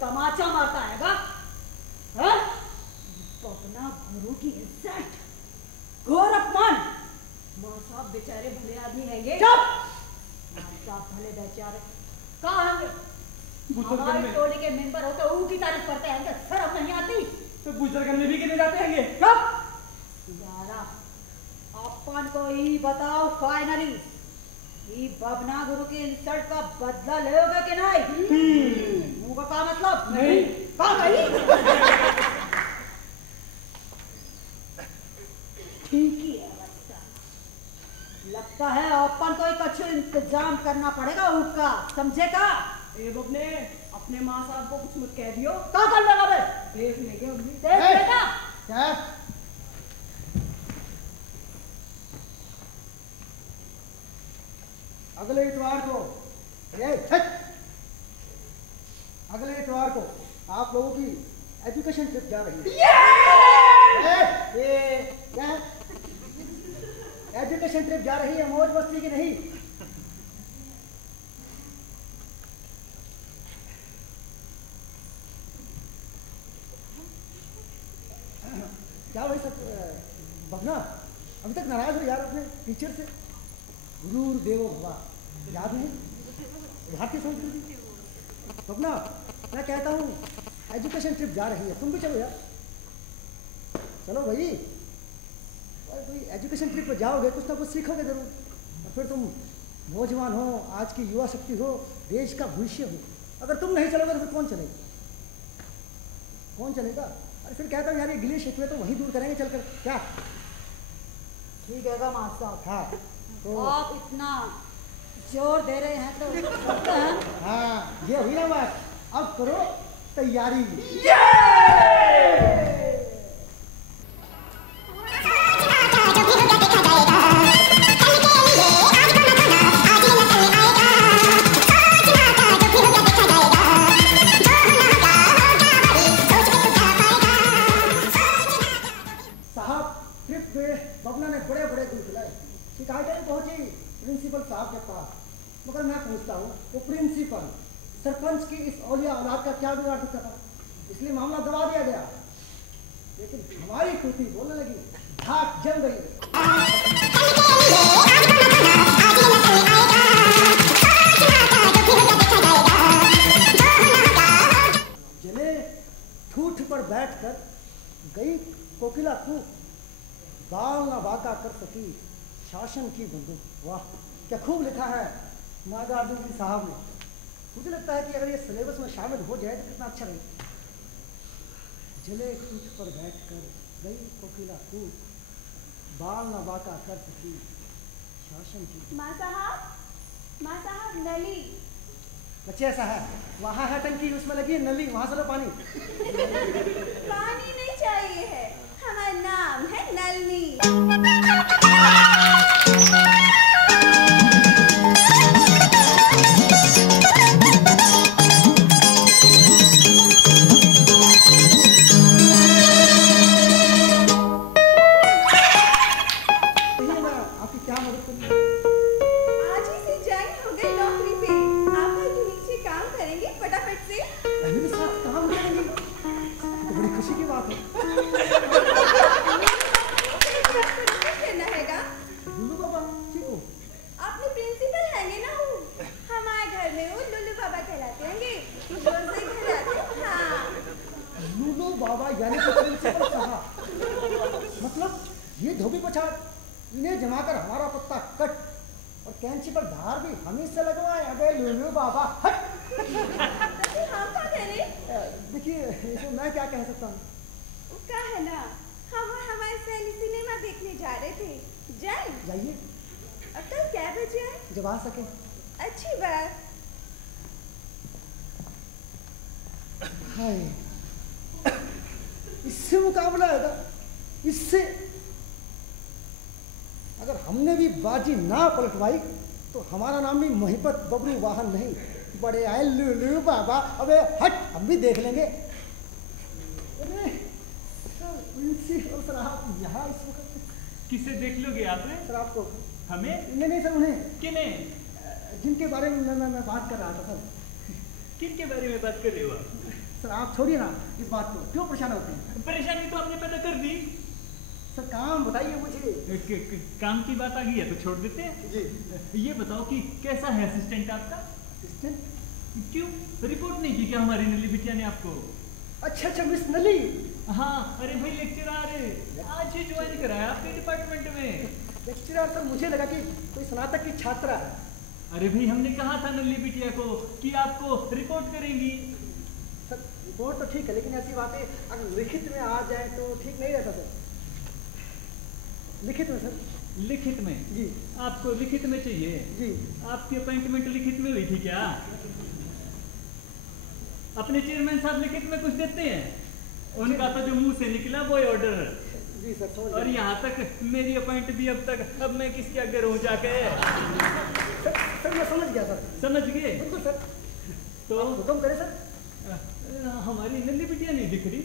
तमाचा मारता हैगा? अपना गुरु की इज्जत, घोर अपमान। माँ साहब बेचारे भले आदमी हैंगे। चुप! माँ साहब भले बेचारे कहाँ होंगे? हमारे टोली के मेंबर हो तो उनकी तारीफ करते हैं, शर्म नहीं आती? तो गुजरगन में भी गिने जाते हैं। चुप! यारा अपन को ही बताओ फाइनली ये बबना गुरु की इंसल्ट का बदला लेगा कि नहीं? मुंह का क्या मतलब? नहीं। कहा भाई? ठीक ही है बच्चा। लगता है अपन को एक अच्छा इंतजाम करना पड़ेगा उसका, समझे का? ए बबने, अपने माँ साहब को कुछ मत कह दियो। क्या कर लेगा बे? देख लेंगे अम्मी। देख लेगा? क्या? अगले इतवार को अगले इतवार को आप लोगों की एजुकेशन ट्रिप जा रही है। क्या है? एजुकेशन ट्रिप जा रही है, मौज मस्ती की नहीं। क्या भाई सब बबना अभी तक नाराज हो यार अपने टीचर से? गुरु देवो भवा याद नहीं? भारतीय संस्कृति। बबना मैं कहता हूँ एजुकेशन ट्रिप जा रही है, तुम भी चलो यार। चलो भाई, कोई एजुकेशन ट्रिप पर जाओगे कुछ ना कुछ सीखोगे जरूर, और फिर तुम नौजवान हो, आज की युवा शक्ति हो, देश का भविष्य हो। अगर तुम नहीं चलोगे तो फिर कौन चलेगा? कौन चलेगा? अरे फिर कहता हूँ यार ये गिले शिकवे तो वहीं दूर करेंगे चलकर, क्या? ठीक है मास्टर साहब। हाँ तो आप इतना जोर दे रहे हैं तो करते हैं। हाँ ये हुई ना बात, अब करो तैयारी। बबना ने बड़े बड़े गुल खिलाए, शिकायतें पहुंची प्रिंसिपल साहब के पास, मगर मैं पूछता हूँ वो प्रिंसिपल सरपंच की इस औलिया औलाद का क्या बिगाड़ सकता था? इसलिए मामला दबा दिया गया। लेकिन हमारी टूटी बोलने लगी, धाक जल गई। जले ठूठ पर बैठकर गई कोकिला खूब, बाल न बाका कर सकी शासन की बंदूक। वाह क्या खूब लिखा है नागार्जुन जी साहब ने। मुझे लगता है कि अगर ये सिलेबस में शामिल हो जाए तो कितना अच्छा रहे। जले ठूठ पर बैठकर गई कोकिला खूब, बाल न बाका कर सकी शासन की। माँ साहब नली। बच्चे ऐसा है, वहाँ है टंकी, उसमें लगी है नली, वहाँ से लो पानी। पानी नहीं चाहिए है, हमारा नाम है नलनी। आपकी क्या मदद करूँ? आज ही से ज्वाइन हो गए नौकरी पे, आप के नीचे काम करेंगे फटाफट से। मेरे साथ काम करेंगी तो बड़ी खुशी की बात है। लुल्लू बाबा ठीक हो? आपने प्रिंसिपल हैंगे ना वो, हमारे घर में वो लुल्लू बाबा कहलाते होंगे, रोज ही घर आते। हाँ लुल्लू बाबा यानी कि प्रिंसिपल साहब, मतलब ये धोबी पछाड़, इन्हें जमाकर हमारा पत्ता कट, और कैंची पर धार भी हम ही से लगवाए। अबे लुल्लू बाबा हट। हम क्या करें? देखिए इसमें मैं क्या कह सकता हूँ? क्या है ना, हम और हमारे सहेली सिनेमा देखने जा रहे थे, जाए? जाइए अब कल क्या बजे है? जब आ सके। अच्छी बात। हाय इससे मुकाबला है ना, इससे अगर हमने भी बाजी ना पलटवाई तो हमारा नाम भी महिपत बबरू वाहन नहीं, बड़े आए लुल्लू बाबा। अबे हट, हम भी देख लेंगे। अरे प्रिंसिपल सर आप यहाँ इस वक्त किसे देख लोगे आपने? सर आपको? हमें? नहीं सर उन्हें, किन्हें? जिनके बारे में मैं बात कर रहा था सर। किनके बारे में बात कर रहे हो आप? सर आप छोड़िए ना इस बात को, क्यों परेशान होते हैं? परेशानी तो आपने पैदा कर दी। सर काम बताइए मुझे। काम की बात आ गई है तो छोड़ देते हैं जी। ये बताओ कि कैसा है असिस्टेंट आपका? असिस्टेंट? क्यों रिपोर्ट नहीं की क्या हमारी नली बिटिया ने आपको? अच्छा मिस नली। हाँ अरे भाई लेक्चरर आज ही ज्वाइन कराया आपके डिपार्टमेंट में। लेक्चरर सर मुझे लगा कि कोई स्नातक की छात्रा है। अरे भाई हमने कहा था नल्ली बिटिया को कि आपको रिपोर्ट करेंगी। सर रिपोर्ट तो ठीक है, लेकिन ऐसी बातें अगर लिखित में आ जाए तो ठीक नहीं रहता सर। लिखित में सर। लिखित में? जी। आपको लिखित में चाहिए? जी। आपकी अपॉइंटमेंट लिखित में हुई थी क्या? अपने चेयरमैन साहब लिखित में कुछ देते हैं? उनका तो जो मुंह से निकला वो ऑर्डर। जी सर समझ और यहाँ तक मेरी अपॉइंट भी अब तक, अब मैं किसके आगे रहूं जाके? सर मैं समझ गया सर। समझ गए? बिल्कुल सर। तो हुक्म करें सर। हमारी नल्ली बिटिया नहीं दिख रही।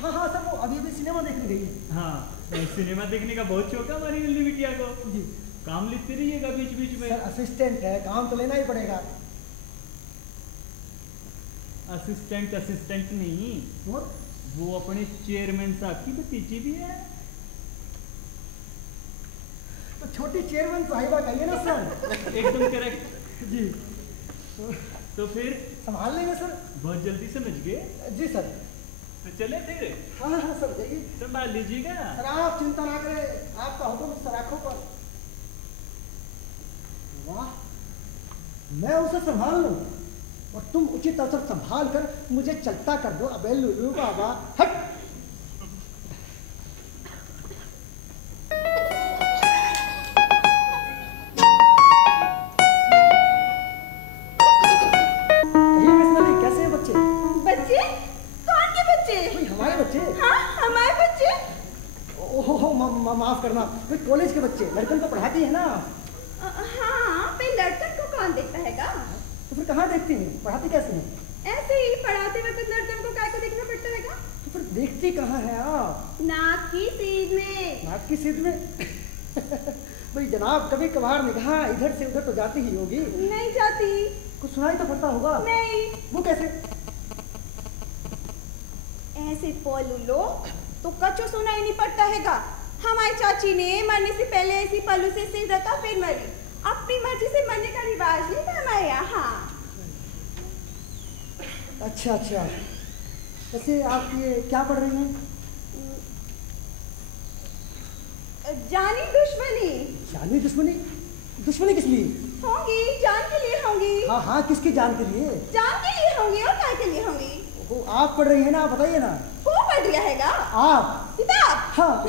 हाँ हाँ सर, वो अभी अभी सिनेमा देखने गई है। हाँ सिनेमा देखने का बहुत शौक है हमारी नल्ली बिटिया को। जी। काम लिखते रहिएगा बीच बीच में। सर असिस्टेंट है, काम तो लेना ही पड़ेगा। असिस्टेंट असिस्टेंट नहीं, वो अपने चेयरमैन साहब की भतीजी भी है। तो छोटी चेयरमैन साहिबा कहिए ना सर। एकदम करेक्ट जी। तो फिर संभाल लेंगे सर। बहुत जल्दी समझ गए? जी सर। तो चले फिर? हाँ हाँ सर जाइए। संभाल लीजिएगा। सर आप चिंता ना करें, आपका हुक्म सर आंखों पर। वाह, मैं उसे संभाल लूं और तुम उचित अवसर संभाल कर मुझे चलता कर दो। अबे लुलू बाबा हट। कैसे हैं बच्चे? बच्चे? कौन के बच्चे? हमारे बच्चे। हाँ हमारे बच्चे। ओहो माफ करना, कॉलेज के बच्चे, लड़कन को पढ़ाती है ना। हाँ पे लड़कन को कौन देखता हैगा? तो फिर कहाँ देखती हैं, पढ़ाती कैसे हैं? ऐसे ही पढ़ाते वक्त लड़कन को काय को देखना पड़ता हैगा। तो फिर देखती कहाँ है आप? नाक की सीध में। नाक की सीध में? भाई जनाब कभी कभार निगाह इधर से उधर तो जाती ही होगी। नहीं जाती। कुछ सुनाई तो पड़ता होगा। नहीं। वो कैसे? ऐसे पोलू लो तो कचो सुनाई नहीं पड़ता हैगा। हमारी चाची ने मरने से पहले ऐसी पल्लू से सिर रखा फिर मरी। अपनी मर्जी से मरने का रिवाज नहीं था हमारे यहाँ। अच्छा अच्छा, वैसे आप ये क्या पढ़ रही हैं? जानी दुश्मनी। जानी दुश्मनी? दुश्मनी किस लिए? होंगी, जान के लिए होंगी। हाँ हाँ, किसकी जान के लिए? जान के लिए होंगी और काय के लिए होंगी? वो आप पढ़ रही है ना, बताइए ना। वो पढ़ रहा हैगा? आप? किताब? हाँ।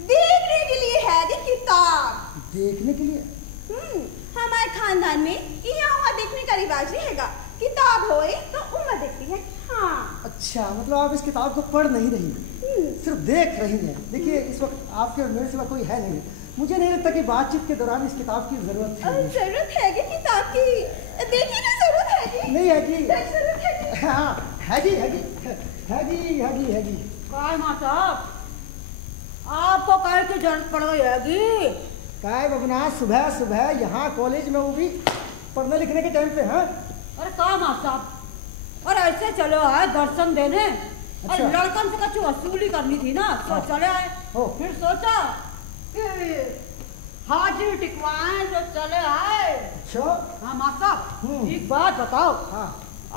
देखने के लिए है कि किताब? देखने के लिए? हमारे खानदान में यहाँ वहाँ देखने का रिवाज नहीं हैगा। किताब होए तो उम्र देखती है। हाँ। अच्छा, मतलब आप इस किताब को पढ़ नहीं रही, सिर्फ देख रही हैं। देखिए इस वक्त आपके और मेरे सिवा कोई है नहीं। मुझे नहीं लगता कि बातचीत के दौरान इस किताब की जरूरत है। जरूरत है कि किताब की? देखिए ना, जरूरत है कि नहीं है कि? जरूरत है कि? हाँ हैगी हैगी हैगी हैगी हैगी। काय माँ साहब, आपको काय की जरूरत पड़ गई हैगी? काय बबना, सुबह सुबह यहाँ कॉलेज में वो भी पढ़ने लिखने के टाइम पे। हाँ अरे का माँ साहब, और ऐसे चलो आए दर्शन देने। अच्छा। और लड़कन से कछु वसूली करनी थी ना, तो चले आए। फिर सोचा कि हाजिर टिकवाएं तो चले आए। अच्छा। हाँ माँ साहब, एक बात बताओ। हाँ।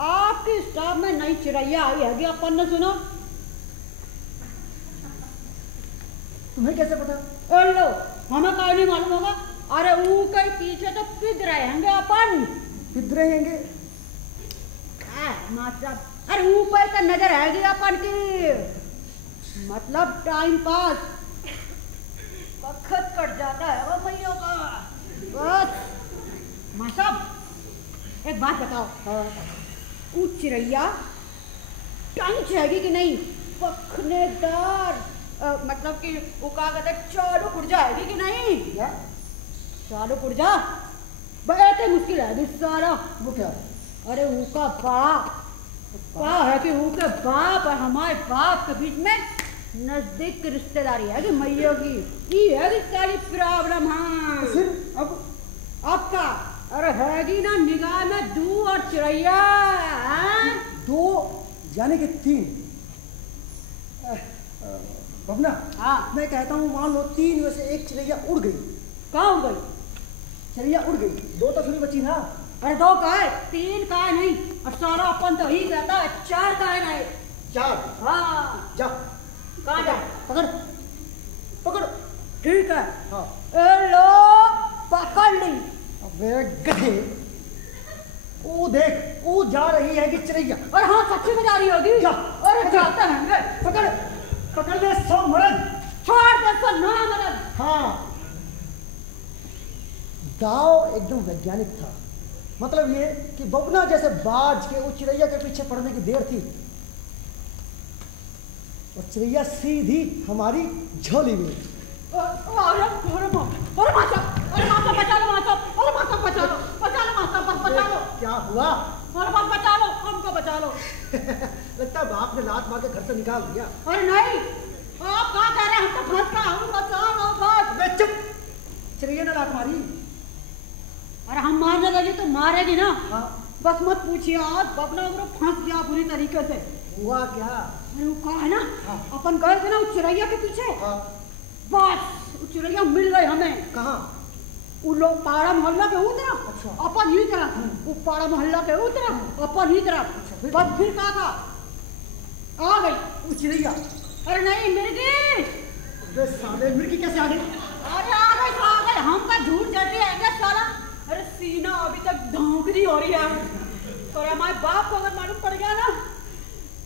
आपकी स्टाफ में नई चिड़ैया आई है, अपन ने सुना? तुम्हें कैसे पता? लो, हमें कहीं नहीं मालूम होगा। अरे वो कहीं पीछे तो पिद रहेंगे अपन। पिद रहेंगे? मतलब अरे ऊपर का नजर आएगी अपन की, मतलब टाइम पास। वक्त कट जाता है वो मैयों का। बस माँ साहब एक बात बताओ। वो चिड़ैया टाइम जाएगी कि नहीं? पखनेदार, मतलब कि वो क्या कहते हैं, चालू उड़ जाएगी कि नहीं? क्या? चालू उड़ जा बहुत मुश्किल है सारा। वो क्या? अरे उनका बाप है कि उनके बाप और हमारे बाप के बीच में नजदीक की रिश्तेदारी है कि मैयों की। ये है कि सारी प्रॉब्लम। हाँ फिर अब आपका अरे हैगी ना निगाह में दू और चिड़ैया। दो यानी कि तीन? बबना, हाँ मैं कहता हूँ मान लो तीन में से एक चिड़ैया उड़ गई। कहाँ हो गई? चिड़ैया उड़ गई, दो तो फिर बची ना। अरे दो का है, तीन का है नहीं। और सारा अपन तो ही कहता है चार का है नहीं। चार? हाँ जा कहाँ जाए? पकड़ पकड़। ठीक है। हाँ। ए लो पकड़ ली। अबे गधे, वो देख, वो जा रही है कि चिड़ैया। और हाँ सच्ची में जा रही होगी। जा। अरे जाते हैं पकड़, पकड़ दे सो मरद। छोड़ दे सो ना मदद। हाँ, दाव एकदम वैज्ञानिक था। मतलब ये कि बबना जैसे बाज के वो चिड़ैया के पीछे पड़ने की देर थी और चिड़ैया सीधी हमारी झोली में। अरे माता बचा लो, माता बचा लो। क्या हुआ? बचा लो, हमको बचा लो। लगता है बाप ने लात मार के घर से निकाल दिया। अरे नहीं, आप क्या कह रहे हैं? हम तो फंस गए, हम बचा लो बस। अबे चुप, चिड़ैया ने लात मारी। अरे हम मारने लगे तो मारेगी ना। हाँ। बस मत पूछिए, आज बबना फंस गया बुरी तरीके से। हुआ क्या? अरे वो कहा है ना, हाँ। अपन गए थे ना उस चिड़ैया के पीछे। हाँ। बस वो चिड़ैया मिल गई हमें। कहाँ? वो लोग पाड़ा मोहल्ला के उतरा। अच्छा। अपन ही तरफ, वो पाड़ा मोहल्ला के उतरा, अपन ही तरफ। बस फिर कहा था, आ गई वो चिड़ैया। अरे नहीं मिर्गी। अबे साले, मिर्गी कैसे आ गई? अरे आ गई, हम का झूठ चढ़ रही है क्या साला? अरे सीना अभी तक धोंकनी हो रही है। और हमारे बाप को अगर मालूम पड़ गया ना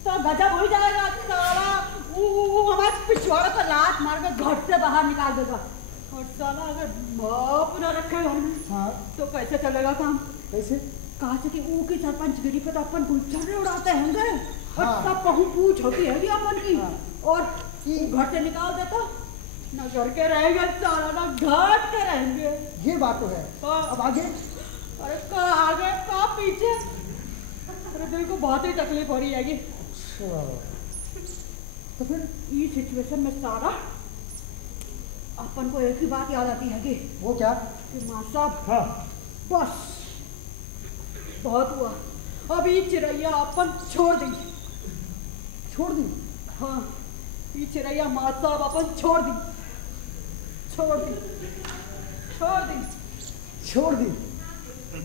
तो गजब हो जाएगा साला। वो हमारे पिछवाड़े पर लात मार के घर से बाहर निकाल देगा। और साला अगर बाप न रखे हम हाँ। तो कैसे चलेगा काम? कैसे? कहा से कि वो की सरपंच गिरी पे तो अपन गुलछर्रे उड़ाते होंगे। और हाँ। सब कहूँ पूछ होती है अपन की। हाँ। और घर से निकाल देता, ना घर के रहेंगे साला, ना घाट के रहेंगे। ये बात तो है। हाँ। अब आगे? अरे का आगे का पीछे? अरे दिल को बहुत ही तकलीफ हो रही है। अच्छा, तो फिर इस सिचुएशन में सारा अपन को एक ही बात याद आती है कि वो क्या? माँ साहब, हाँ। बस बहुत हुआ, अभी चिड़ैया अपन छोड़ दी। छोड़ दी? हाँ, ये चिड़ैया माँ साहब अपन छोड़ दी।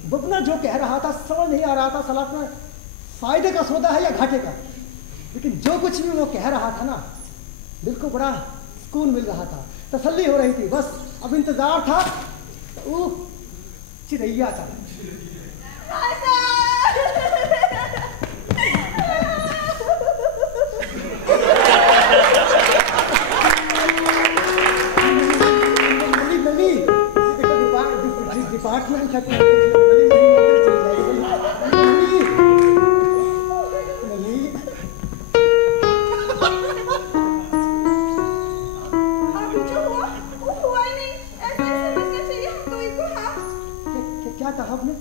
बबना जो कह रहा था समझ नहीं आ रहा था साला अपना फायदे का सौदा है या घाटे का। लेकिन जो कुछ भी वो कह रहा था ना, दिल को बड़ा सुकून मिल रहा था, तसल्ली हो रही थी। बस अब इंतजार था वो चिड़ैया का। डिपार्टमेंट क्या कहा आपने?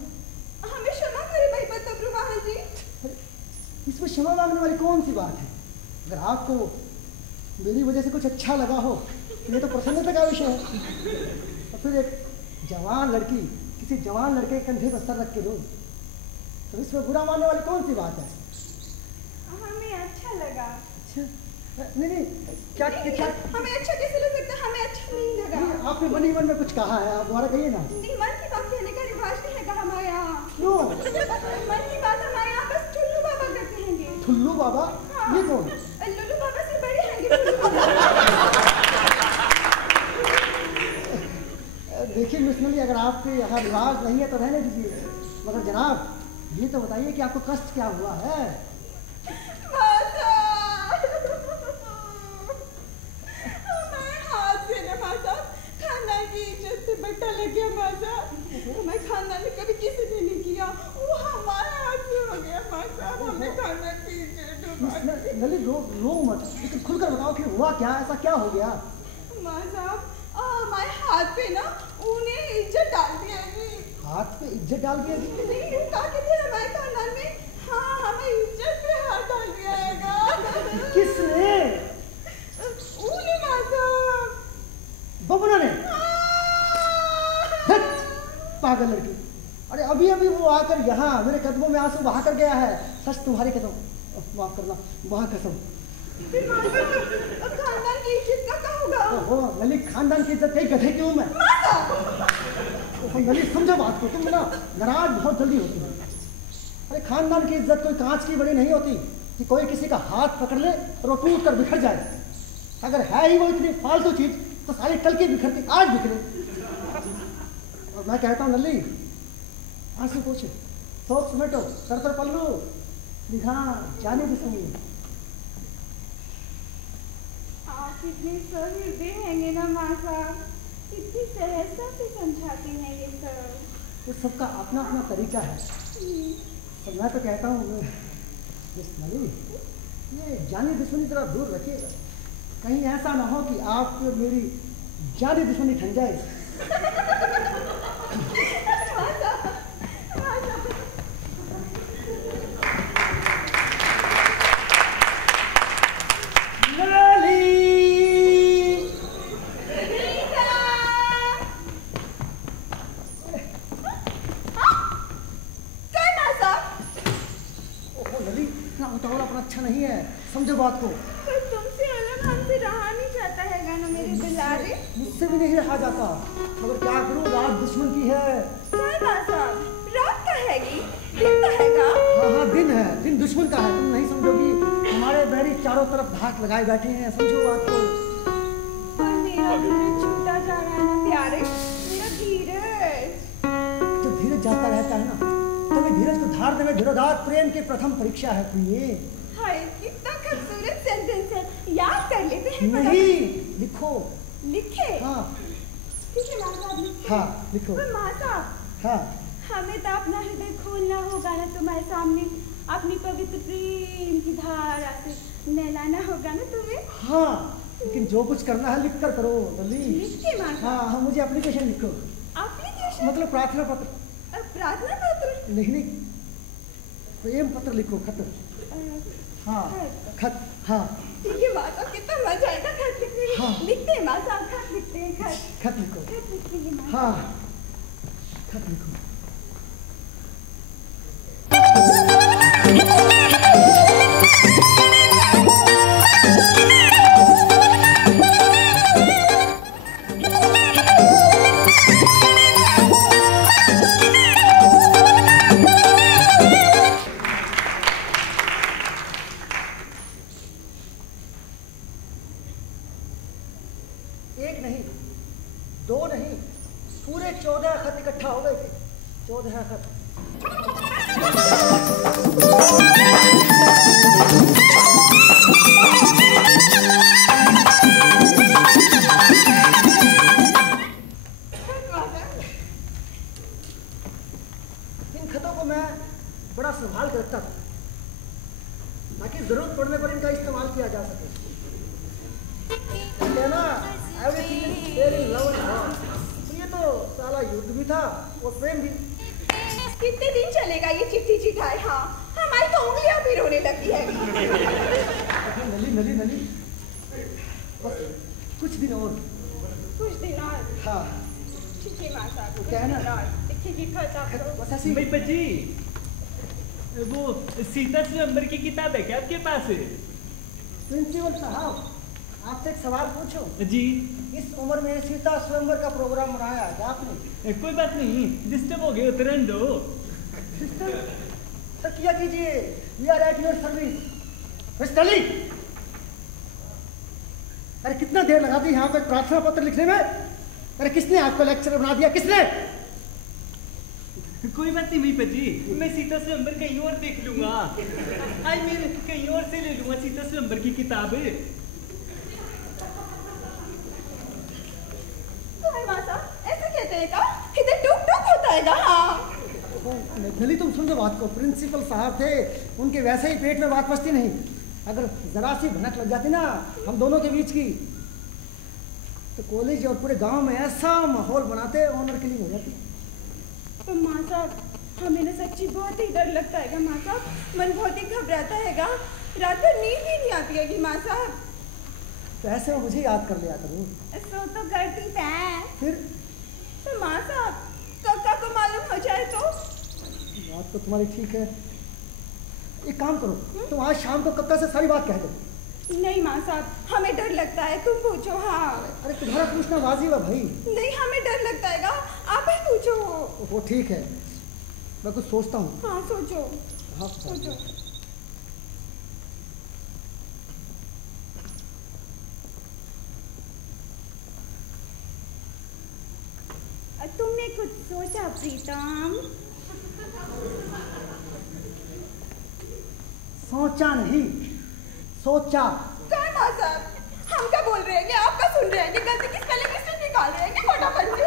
हमें क्षमा करें भाई बतब्रुवाहन जी। इसमें क्षमा मांगने वाली कौन सी बात है? अगर आपको मेरी वजह से कुछ अच्छा लगा हो तो ये तो प्रसन्नता का विषय है। और फिर एक जवान लड़की किसी जवान लड़के के कंधे पर सर रख के दो तो इसमें बुरा मानने वाली कौन सी बात है? हमें अच्छा लगा। अच्छा, नहीं क्या क्या हमें अच्छा कैसे लग सकता? हमें अच्छा नहीं लगा। नहीं, आपने मनी मन में कुछ कहा है, आप दोबारा कहिए ना। नहीं, मन की बात कहने का रिवाज नहीं है हमारे यहाँ। क्यों? मन की बात हमारे यहाँ बस ठुल्लू बाबा करते हैं। ठुल्लू बाबा? हाँ। ये कौन? लुल्लू बाबा से बड़े हैं ठुल्लू बाबा। देखिए मिस नली, अगर आपके यहाँ रिवाज नहीं है तो रहने दीजिए, मगर जनाब ये तो बताइए कि आपको कष्ट क्या हुआ है? हमारे हाथ से ना माता, खानदान की इज्जत से बट्टा लग गया माता। हमारे खानदान में कभी किसी ने नहीं किया, वो हमारे हाथ से हो गया माता। हमने खानदान की इज्जत नली रो मत, लेकिन खुलकर बताओ कि हुआ क्या, ऐसा क्या हो गया? माँ साहब, हमारे हाथ पे ना उन्हें इज्जत डाल दिया। हाथ पे इज्जत डाल दिया? नहीं, कहा कहते हैं हमारे खानदान में, हाँ हमें इज्जत पे हाथ डाल दिया है। किसने? उन्हें माँ साहब। बबना ने? पागल लड़की। अरे अभी अभी वो आकर यहाँ मेरे कदमों में आंसू बहा कर गया है। सच तुम्हारी कसम, माफ करना, वहाँ कसम। खानदान की इज्जत का क्या होगा? ओहो नली, खानदान की इज्जत कई गधे क्यों मैं? नली समझो बात को, तुम ना नाराज बहुत जल्दी होती है। अरे खानदान की इज्जत कोई कांच की बनी नहीं होती कि कोई किसी का हाथ पकड़ ले और वो टूट कर बिखर जाए। अगर है ही वो इतनी फालतू चीज तो सारे कल के बिखरते आज बिखरे। और मैं कहता हूँ नल्ली आज से पूछ सोच समेटो सर पल्लू दिखा जाने दुश्मनी। आप इतने सहृदय हैंगे ना माँ साहब, इतनी सहजता से समझाती हैं ये सब। तो सबका अपना अपना तरीका है। तो मैं तो कहता हूँ नली ये जानी दुश्मनी जरा दूर रखिएगा, कहीं ऐसा ना हो कि आप मेरी जानी दुश्मनी ठन जाए। अच्छा नहीं है, समझो बात को। पर तुमसे अलग हमसे रहा नहीं जाता है ना मेरे दुलारे। मुझसे भी नहीं रहा जाता, मगर क्या करूं, रात दुश्मन की है। रात का हैगी, दिन का हैगा। हाँ दिन है, दिन दुश्मन का है। तुम नहीं समझोगी, हमारे बैरी चारों तरफ धाक लगाए बैठे हैं, समझो बात को। पर मेरा धीरज छूटा जा रहा है ना प्यारे, मेरा धीरज। जब धीरज जाता रहता है ना, तभी धीरज को धार देवे धीरोधार प्रेम की प्रथम परीक्षा है प्रिय। हाय कितना खूबसूरत सेंटेंस है, याद कर लेते हैं। नहीं लिखो। लिखे? हाँ ठीक है माँ साहब लिखे। हाँ लिखो। पर माँ साहब हाँ हमें तो अपना हृदय खोलना होगा ना तुम्हारे सामने, अपनी पवित्र प्रेम की धारा से नहलाना होगा ना तुम्हें। हाँ लेकिन जो कुछ करना है लिख कर करो लली। लिखिए माँ साहब। हाँ मुझे एप्लीकेशन लिखो। एप्लीकेशन मतलब प्रार्थना पत्र। प्रार्थना पत्र? नहीं प्रेम पत्र लिखो, खत। हाँ खत। हाँ ठीक है माँ साहब, कितना मजा आएगा खत लिखने में। हाँ। लिखते हैं माँ साहब, खत लिखते हैं। खत लिखो। खत लिखते हैं माँ। हाँ खत लिखो। एक नहीं, दो नहीं, पूरे 14 खत इकट्ठा हो गए थे। 14 खत। इन खतों को मैं बड़ा संभाल कर रखता था ताकि जरूरत पड़ने पर इनका इस्तेमाल किया जा सके। ना everything is fair in love and war. तो ये तो साला युद्ध भी था और प्रेम भी। कितने दिन चलेगा ये चिट्ठी चिठाई? हाँ हमारी तो उंगलियां भी रोने लगती है। नली नली नली बस कुछ दिन और। कुछ दिन और? हाँ ठीक है माँ साहब, क्या है ना लिखिए खत आप तो। बस ऐसे ही। भाई जी वो सीता स्वयंवर की किताब है क्या आपके पास? प्रिंसिपल साहब आपसे एक सवाल पूछो जी। इस उम्र में सीता स्वयंवर का प्रोग्राम बनाया है क्या आपने? कोई बात नहीं, डिस्टर्ब हो गए उतरन दो। सर किया कीजिए, we are at your service. Mister Ali, अरे कितना देर लगा दी यहाँ पे प्रार्थना पत्र लिखने में? अरे किसने आपको लेक्चर बना दिया, किसने? कोई बात नहीं भाई जी, मैं सीता स्वयंवर कहीं और देख लूंगा। आई मीन कहीं और से ले लूंगा सीता स्वयंवर की किताब। ऐसा कहते हैं का? इधर टुक टुक होता है हाँ। नली तुम समझो बात को, प्रिंसिपल साहब थे, उनके वैसे ही पेट में बात बचती नहीं। अगर जरा सी भनक लग जाती ना हम दोनों के बीच की, तो कॉलेज और पूरे गांव में ऐसा माहौल बनाते ऑनर किलिंग हो जाती। तो माँ साहब हमें ना सच्ची बहुत ही डर लगता है माँ साहब, मन बहुत ही घबराता है, रात भर नींद भी नहीं आती है माँ साहब। तो ऐसे में मुझे याद कर लिया करूँ। सो तो करती है फिर तो माँ साहब कक्का को मालूम हो जाए तो? बात तो तुम्हारी ठीक है, एक काम करो तुम आज शाम को कक्का से सारी बात कह दो। नहीं माँ साहब हमें डर लगता है, तुम पूछो। हाँ अरे तुम्हारा पूछना वाजिब है भाई। नहीं हमें डर लगता है, आप ही पूछो। वो ठीक है, मैं कुछ सोचता हूँ। हाँ सोचो। हाँ सोचो। कुछ सोचा प्रीतम? सोचा नहीं, सोचा। क्या माँ साहब, हम क्या बोल रहे हैं कि आप क्या सुन रहे हैं कि गलती की स्पेलिंग मिस्टेक निकाल रहे हैं कि फटाफट से?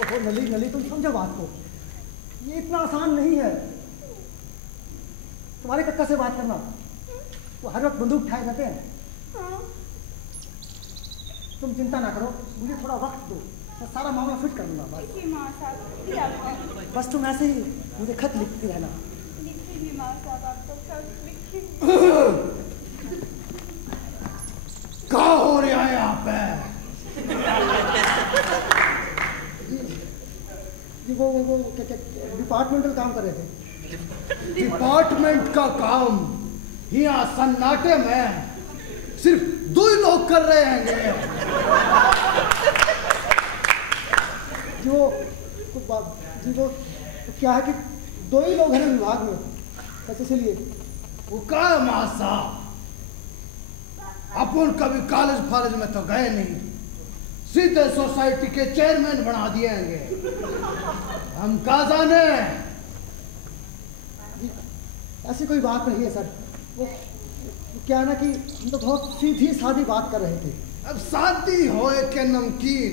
ओहो नली नली, तुम समझो बात को, ये इतना आसान नहीं है। तुम्हारे कक्का से बात करना, वो हर वक्त बंदूक उठाए रहते हैं। तुम चिंता ना करो, मुझे थोड़ा वक्त दो, मैं सारा मामला फिट कर लूंगा। बस माँ साहब, क्या बात? बस तुम ऐसे ही मुझे खत लिखती रहना। लिखी माँ साहब, आप तो खत लिखी। क्या हो रहा है यहाँ पे? वो डिपार्टमेंटल काम कर रहे थे। डिपार्टमेंट का काम यहाँ सन्नाटे में सिर्फ 2 ही लोग कर रहे हैं। वो क्या है कि 2 ही लोग हैं विभाग में, बस इसलिए। वो का मासा, अपन कभी कॉलेज फॉलेज में तो गए नहीं, सीधे सोसाइटी के चेयरमैन बना दिएंगे। हम कहा जाने। ऐसी कोई बात नहीं है सर। वो क्या है ना कि हम तो बहुत सीधी सादी बात कर रहे थे। अब शादी होए के नमकीन,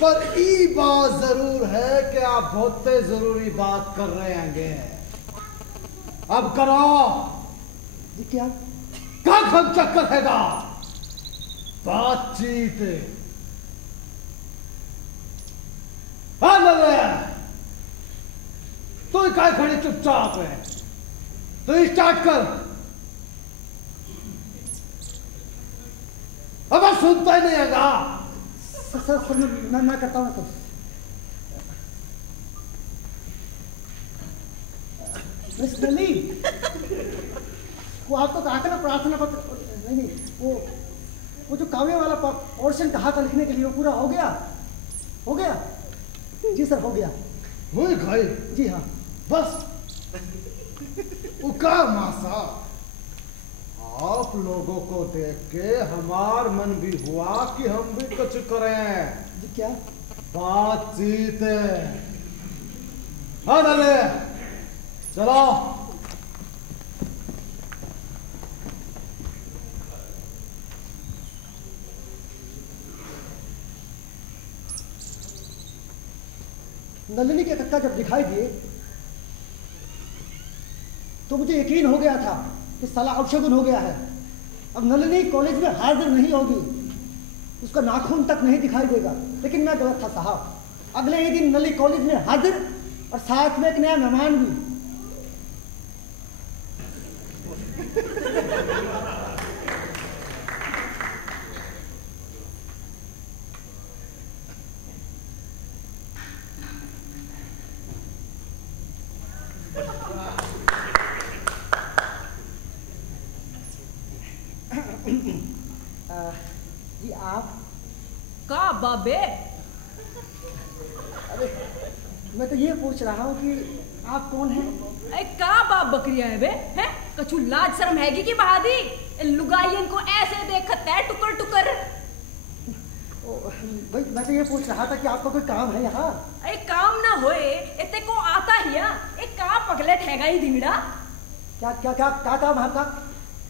पर ई बात जरूर है कि आप बहुत जरूरी बात कर रहे हैं। अब करो जी। क्या खम चक्कर हैगा बातचीत। तू काय खड़ी चुपचाप है, तो स्टार्ट कर। अब सुनता ही नहीं हैगा। सर मैं करता हूँ। तो मिस दिल्ली, वो आपको कहा था ना प्रार्थना पत्र, नहीं वो जो काव्य वाला पोर्शन कहा था लिखने के लिए, वो पूरा हो गया? हो गया जी सर, हो गया। वो गए? जी हाँ। बस उका मासा, आप लोगों को देख के हमार मन भी हुआ कि हम भी कुछ करें। जी क्या? बातचीत। हाँ नले, चलो। नलिनी के कक्का जब दिखाई दिए तो मुझे यकीन हो गया था कि साला अपशगुन हो गया है। अब नलिनी कॉलेज में हाजिर नहीं होगी, उसका नाखून तक नहीं दिखाई देगा। लेकिन मैं गलत था साहब। अगले ही दिन नली कॉलेज में हाजिर और साथ में एक नया मेहमान भी। जी आप का बाबे? अरे मैं तो ये पूछ रहा हूँ कि आप कौन हैं? अरे का बाप बकरिया है बे? हैं? कछु लाज शर्म हैगी की बहादी? लुगाइयन को ऐसे देखता है टुकर टुकर। भाई मैं तो ये पूछ रहा था कि आपका कोई काम है यहाँ? अरे काम ना होए इतने को आता ही एक का पगलेट हैगा ही दिंगड़ा। क्या क्या क्या क्या काम है आपका?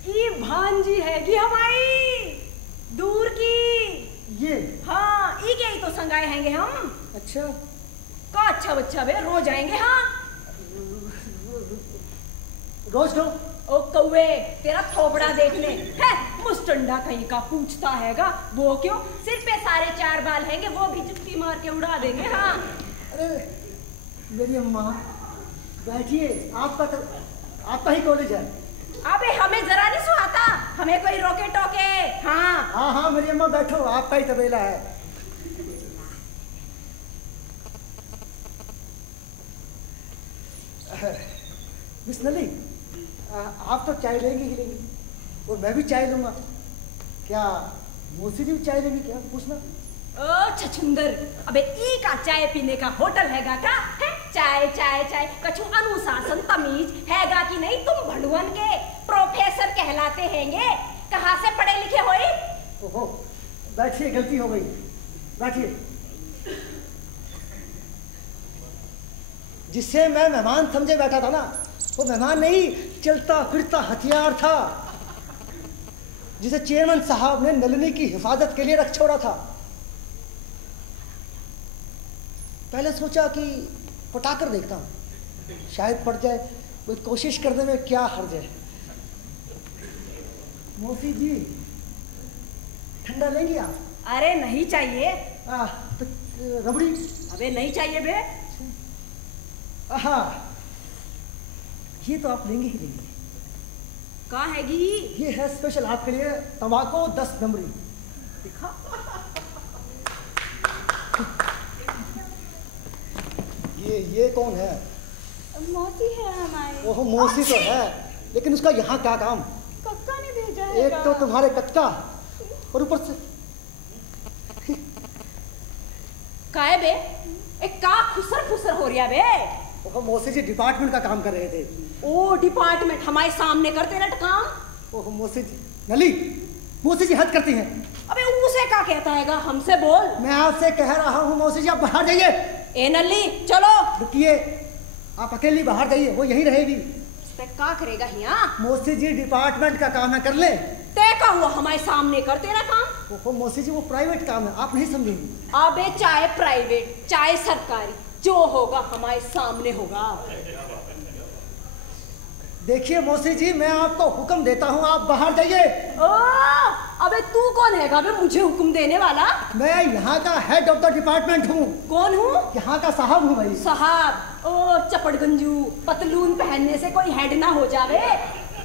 ई भांजी हैगी हमारी दूर की। ये? हाँ, ई के ही तो संगाए हैंगे हम। अच्छा का अच्छा बच्चा बे, रोज आएंगे। हाँ रोज क्यों? ओ कौवे, तेरा थोपड़ा देख ले है, मुस्टंडा कहीं का पूछता हैगा। वो क्यों? सिर पे सारे 4 बाल हैंगे, वो भी जुत्ती मार के उड़ा देंगे। हाँ अरे मेरी अम्मा बैठिए, आपका ही कॉलेज है। अबे हमें जरा नहीं सुहाता, हमें कोई रोके टोके। हाँ हाँ हाँ मेरी अम्मा बैठो, आपका ही तबेला है। मिस नली, आप तो चाय लेंगे ही लेंगे और मैं भी चाय लूंगा। क्या मौसी जी भी चाय लेंगी क्या? पूछना। ओ छछुंदर, अबे ई का चाय पीने का होटल हैगा का? है चाय चाय चाय, कछु अनुशासन तमीज हैगा कि नहीं? तुम भड़ुअन के प्रोफेसर कहलाते हैंगे, कहाँ से पढ़े लिखे होए? ओहो बैठिए, गलती हो गई, बैठिए। जिसे मैं मेहमान समझे बैठा था ना, वो मेहमान नहीं, चलता फिरता हथियार था, जिसे चेयरमैन साहब ने नलिनी की हिफाजत के लिए रख छोड़ा था। पहले सोचा कि पटाकर देखता हूं, शायद पड़ जाए, कोई कोशिश करने में क्या हर्ज है। मौसी जी, ठंडा लेंगी आप? अरे नहीं चाहिए। तो रबड़ी? अबे नहीं चाहिए बे। हाँ, ये तो आप लेंगे ही लेंगे। कहाँ हैगी? ये है स्पेशल आपके लिए, तंबाकू 10 नंबरी। दिखा। ये कौन है? मौसी है हमारी। ओह, मौसी तो है, लेकिन उसका यहाँ क्या काम? कक्का ने भेजा है। एक तो तुम्हारे कक्का, और ऊपर से काहे बे? एक का खुसर फुसर हो रहा बे? ओह, मौसी जी डिपार्टमेंट का काम कर रहे थे। ओ डिपार्टमेंट हमारे सामने करते रहे काम? ओह मौसी जी, नली, मौसी जी हद करती हैं। अबे उसे क्या कहता हैगा, हमसे बोल। मैं आपसे कह रहा हूँ मौसी जी, आप बाहर जाइए। ए नल्ली चलो। रुकिए, आप अकेली बाहर जाइए, वो यहीं रहेगी। क्या करेगा यहाँ? मौसी जी डिपार्टमेंट का काम है, कर ले। तय का हुआ हमारे सामने करते रहा काम। ओहो मौसी जी, वो प्राइवेट काम है, आप नहीं समझेंगी। अबे चाहे प्राइवेट चाहे सरकारी, जो होगा हमारे सामने होगा। देखिए मौसी जी, मैं आपको हुक्म देता हूँ, आप बाहर जाइए। अबे तू कौन हैगा बे मुझे हुक्म देने वाला? मैं यहाँ का हेड ऑफ द डिपार्टमेंट हूँ। कौन हूँ? यहाँ का साहब हूँ भाई। साहब? ओ चपड़गंजू, पतलून पहनने से कोई हेड ना हो जावे।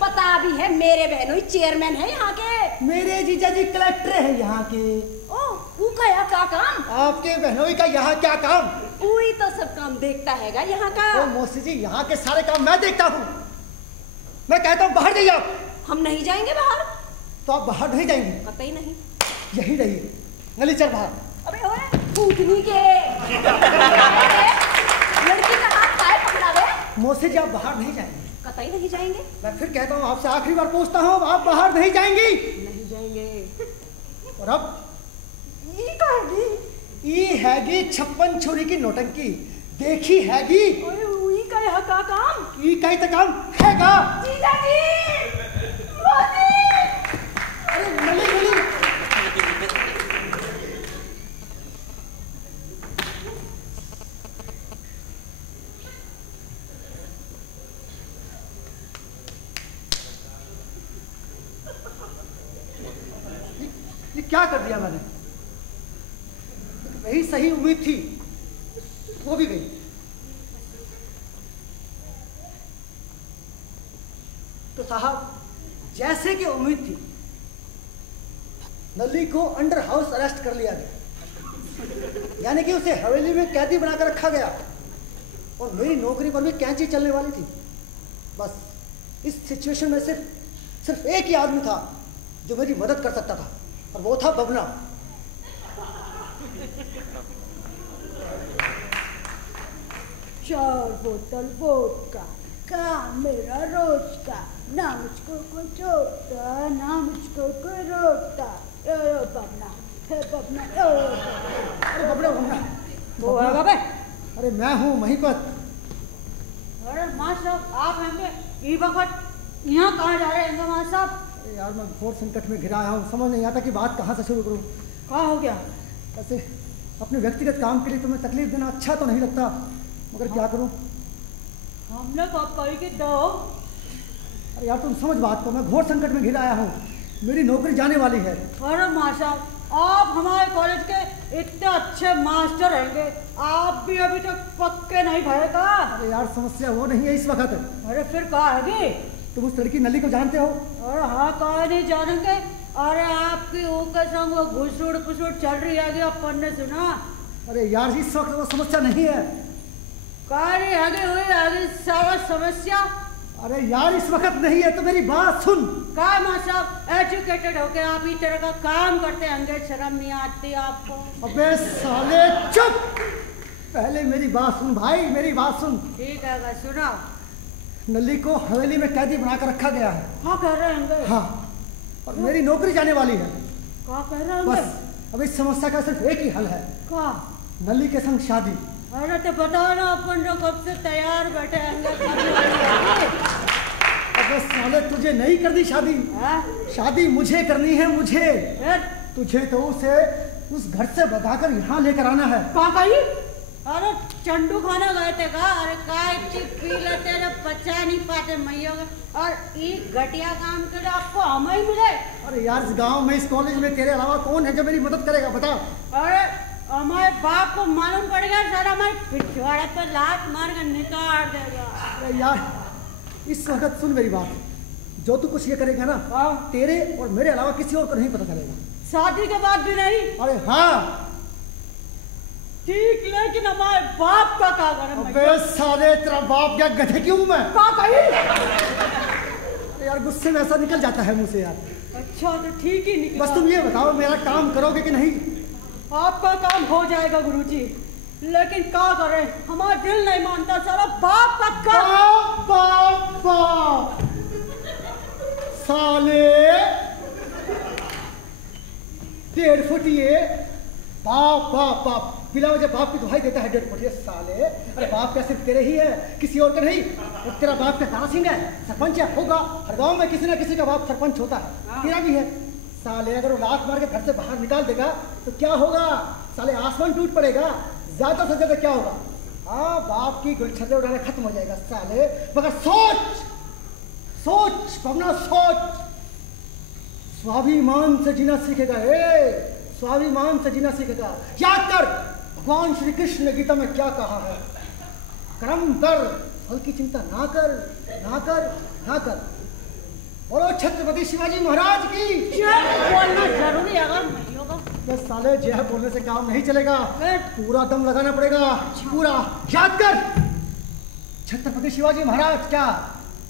पता भी है मेरे बहनोई चेयरमैन है यहाँ के। मेरे जीजा जी कलेक्टर है यहाँ के। ओ का यहाँ क्या काम? आपके बहनोई का यहाँ क्या काम? वही तो सब काम देखता हैगा यहाँ का। ओ मौसी जी, यहाँ के सारे काम मैं देखता हूँ। मैं कहता हूँ बाहर जाइए आप। हम नहीं जाएंगे बाहर। तो आप बाहर नहीं जाएंगे? कतई नहीं। यही रहिए, नली चल बाहर। अबे ओए भूतनी के लड़की का हाथ काहे पकड़ा बे? मौसी जी, आप बाहर नहीं जाएंगे? कतई नहीं जाएंगे। मैं फिर कहता हूँ, आपसे आखिरी बार पूछता हूँ, आप बाहर नहीं जाएंगी? नहीं जाएंगे। और अब ई कहेगी? ई हैगी 56 छुरी की नोटंकी, देखी हैगी। ओए उई का यहाँ का काम? ई का ही तो काम हैगा। जीजा जी, मौसी। अरे नली नली, ये क्या कर दिया मैंने? वही सही उम्मीद थी, वो भी गई। तो साहब, जैसे कि उम्मीद थी, नली को अंडर हाउस अरेस्ट कर लिया गया, यानी कि उसे हवेली में कैदी बनाकर रखा गया, और मेरी नौकरी पर भी कैंची चलने वाली थी। बस इस सिचुएशन में सिर्फ एक ही आदमी था जो मेरी मदद कर सकता था, और वो था बबना। चार बोतल वोडका का मेरा रोज का, ना मुझको कोई छोड़ता ना मुझको कोई रोकता। बबना बबना। अरे बबना, वो है बबे? अरे मैं हूँ महिपत। अरे माँ साहब, आप हैं? ये वक्त यहाँ कहाँ जा रहे हैं माँ साहब? अरे यार, मैं घोर संकट में घिरा आया हूँ, समझ नहीं आता कि बात कहाँ से शुरू करूँ। क्या हो गया? ऐसे अपने व्यक्तिगत काम के लिए तुम्हें तकलीफ देना अच्छा तो नहीं लगता, मगर क्या करूं? हमने कब कही कि दो? अरे यार, तुम समझ बात को, मैं घोर संकट में घिर आया हूँ, मेरी नौकरी जाने वाली है। अरे माँ साहब, आप हमारे कॉलेज के इतने अच्छे मास्टर रहेंगे, आप भी अभी तक पक्के नहीं भरे का? अरे यार, समस्या वो नहीं है इस वक्त। अरे फिर कहा है? तुम उस लड़की नली को जानते हो? अरे हाँ, कहा नहीं जानेंगे। अरे आपकी ऊके संग वो घुसुड़ पुसुड़ चल रही है, अपन ने सुना? अरे यार, इस वक्त वो समस्या नहीं है। कार्य आगे हुई आगे सारा समस्या। अरे यार, इस वक्त नहीं है, तो मेरी बात सुन। का माँ साहब, एजुकेटेड होके आप इस तरह का काम करते होंगे, शर्म नहीं आती आपको? अबे साले चुप, पहले मेरी बात सुन भाई, मेरी बात सुन। ठीक है, सुना। नली को हवेली में कैदी बनाकर रखा गया है। हाँ कह रहे होंगे। हाँ, और मेरी नौकरी जाने वाली है। क्या कह रहे होंगे? बस अब इस समस्या का सिर्फ एक ही हल है। का? नली के संग शादी। अरे तो बताओ ना, अपन जो कब से तैयार बैठे हैं। अब साले तुझे नहीं करनी शादी। शादी मुझे करनी है, मुझे। तुझे तो उसे उस घर से भगाकर यहाँ लेकर आना है। कहीं? अरे चंडू खाना गए थे का? अरे काय चिप पी लेते रे, बचा नहीं पाते मैयों का। और एक घटिया काम के लिए आपको हमें ही मिले। अरे यार, इस गांव में, इस कॉलेज में तेरे अलावा कौन है जो मेरी मदद करेगा, बता। अरे हमारे बाप को मालूम पड़ेगा, सर हमारे पिछवाड़े पे लात मार कर निकाल देगा। अरे यार, इस वक्त सुन मेरी बात। जो तू कुछ ये करेगा ना, तेरे और मेरे अलावा किसी और को नहीं पता चलेगा। शादी के बाद भी नहीं? अरे हाँ ठीक, लेकिन हमारे बाप का क्या करें? अबे साले, तेरा बाप क्या गधे क्यों मैं? यार गुस्से में ऐसा निकल जाता है मुंह से यार। अच्छा तो ठीक ही निकला। बस तुम ये बताओ, मेरा काम करोगे कि नहीं? आपका काम हो जाएगा गुरुजी, लेकिन क्या करें, हमारा दिल नहीं मानता। सारा बाप का काम। बाप साले 1.5 फुटिए। बाप बाप बाप बिना वजह बाप की दुहाई देता है 1.5 फुटिए साले। अरे बाप क्या सिर्फ तेरे ही है, किसी और का नहीं? और तेरा बाप क्या तारा सिंह है, सरपंच है? होगा, हर गांव में किसी ना किसी का बाप सरपंच होता है। तेरा भी है साले। अगर वो लात मार के घर से बाहर निकाल देगा तो क्या होगा साले? आसमान टूट पड़ेगा। ज्यादा से ज्यादा क्या होगा? हाँ, बाप की गुलछर्रे उड़ाना खत्म हो जाएगा साले। मगर सोच सोच पवना, सोच। स्वाभिमान से जीना सीखेगा, स्वाभिमान से जीना सीखेगा। याद कर भगवान श्री कृष्ण ने गीता में क्या कहा है? कर्म कर, फल की चिंता ना कर, ना कर, ना कर। बोलो छत्रपति शिवाजी महाराज की जय। बोलना जरूरी है बस साले, जय बोलने से काम नहीं चलेगा, पूरा दम लगाना पड़ेगा, पूरा। याद कर, छत्रपति शिवाजी महाराज क्या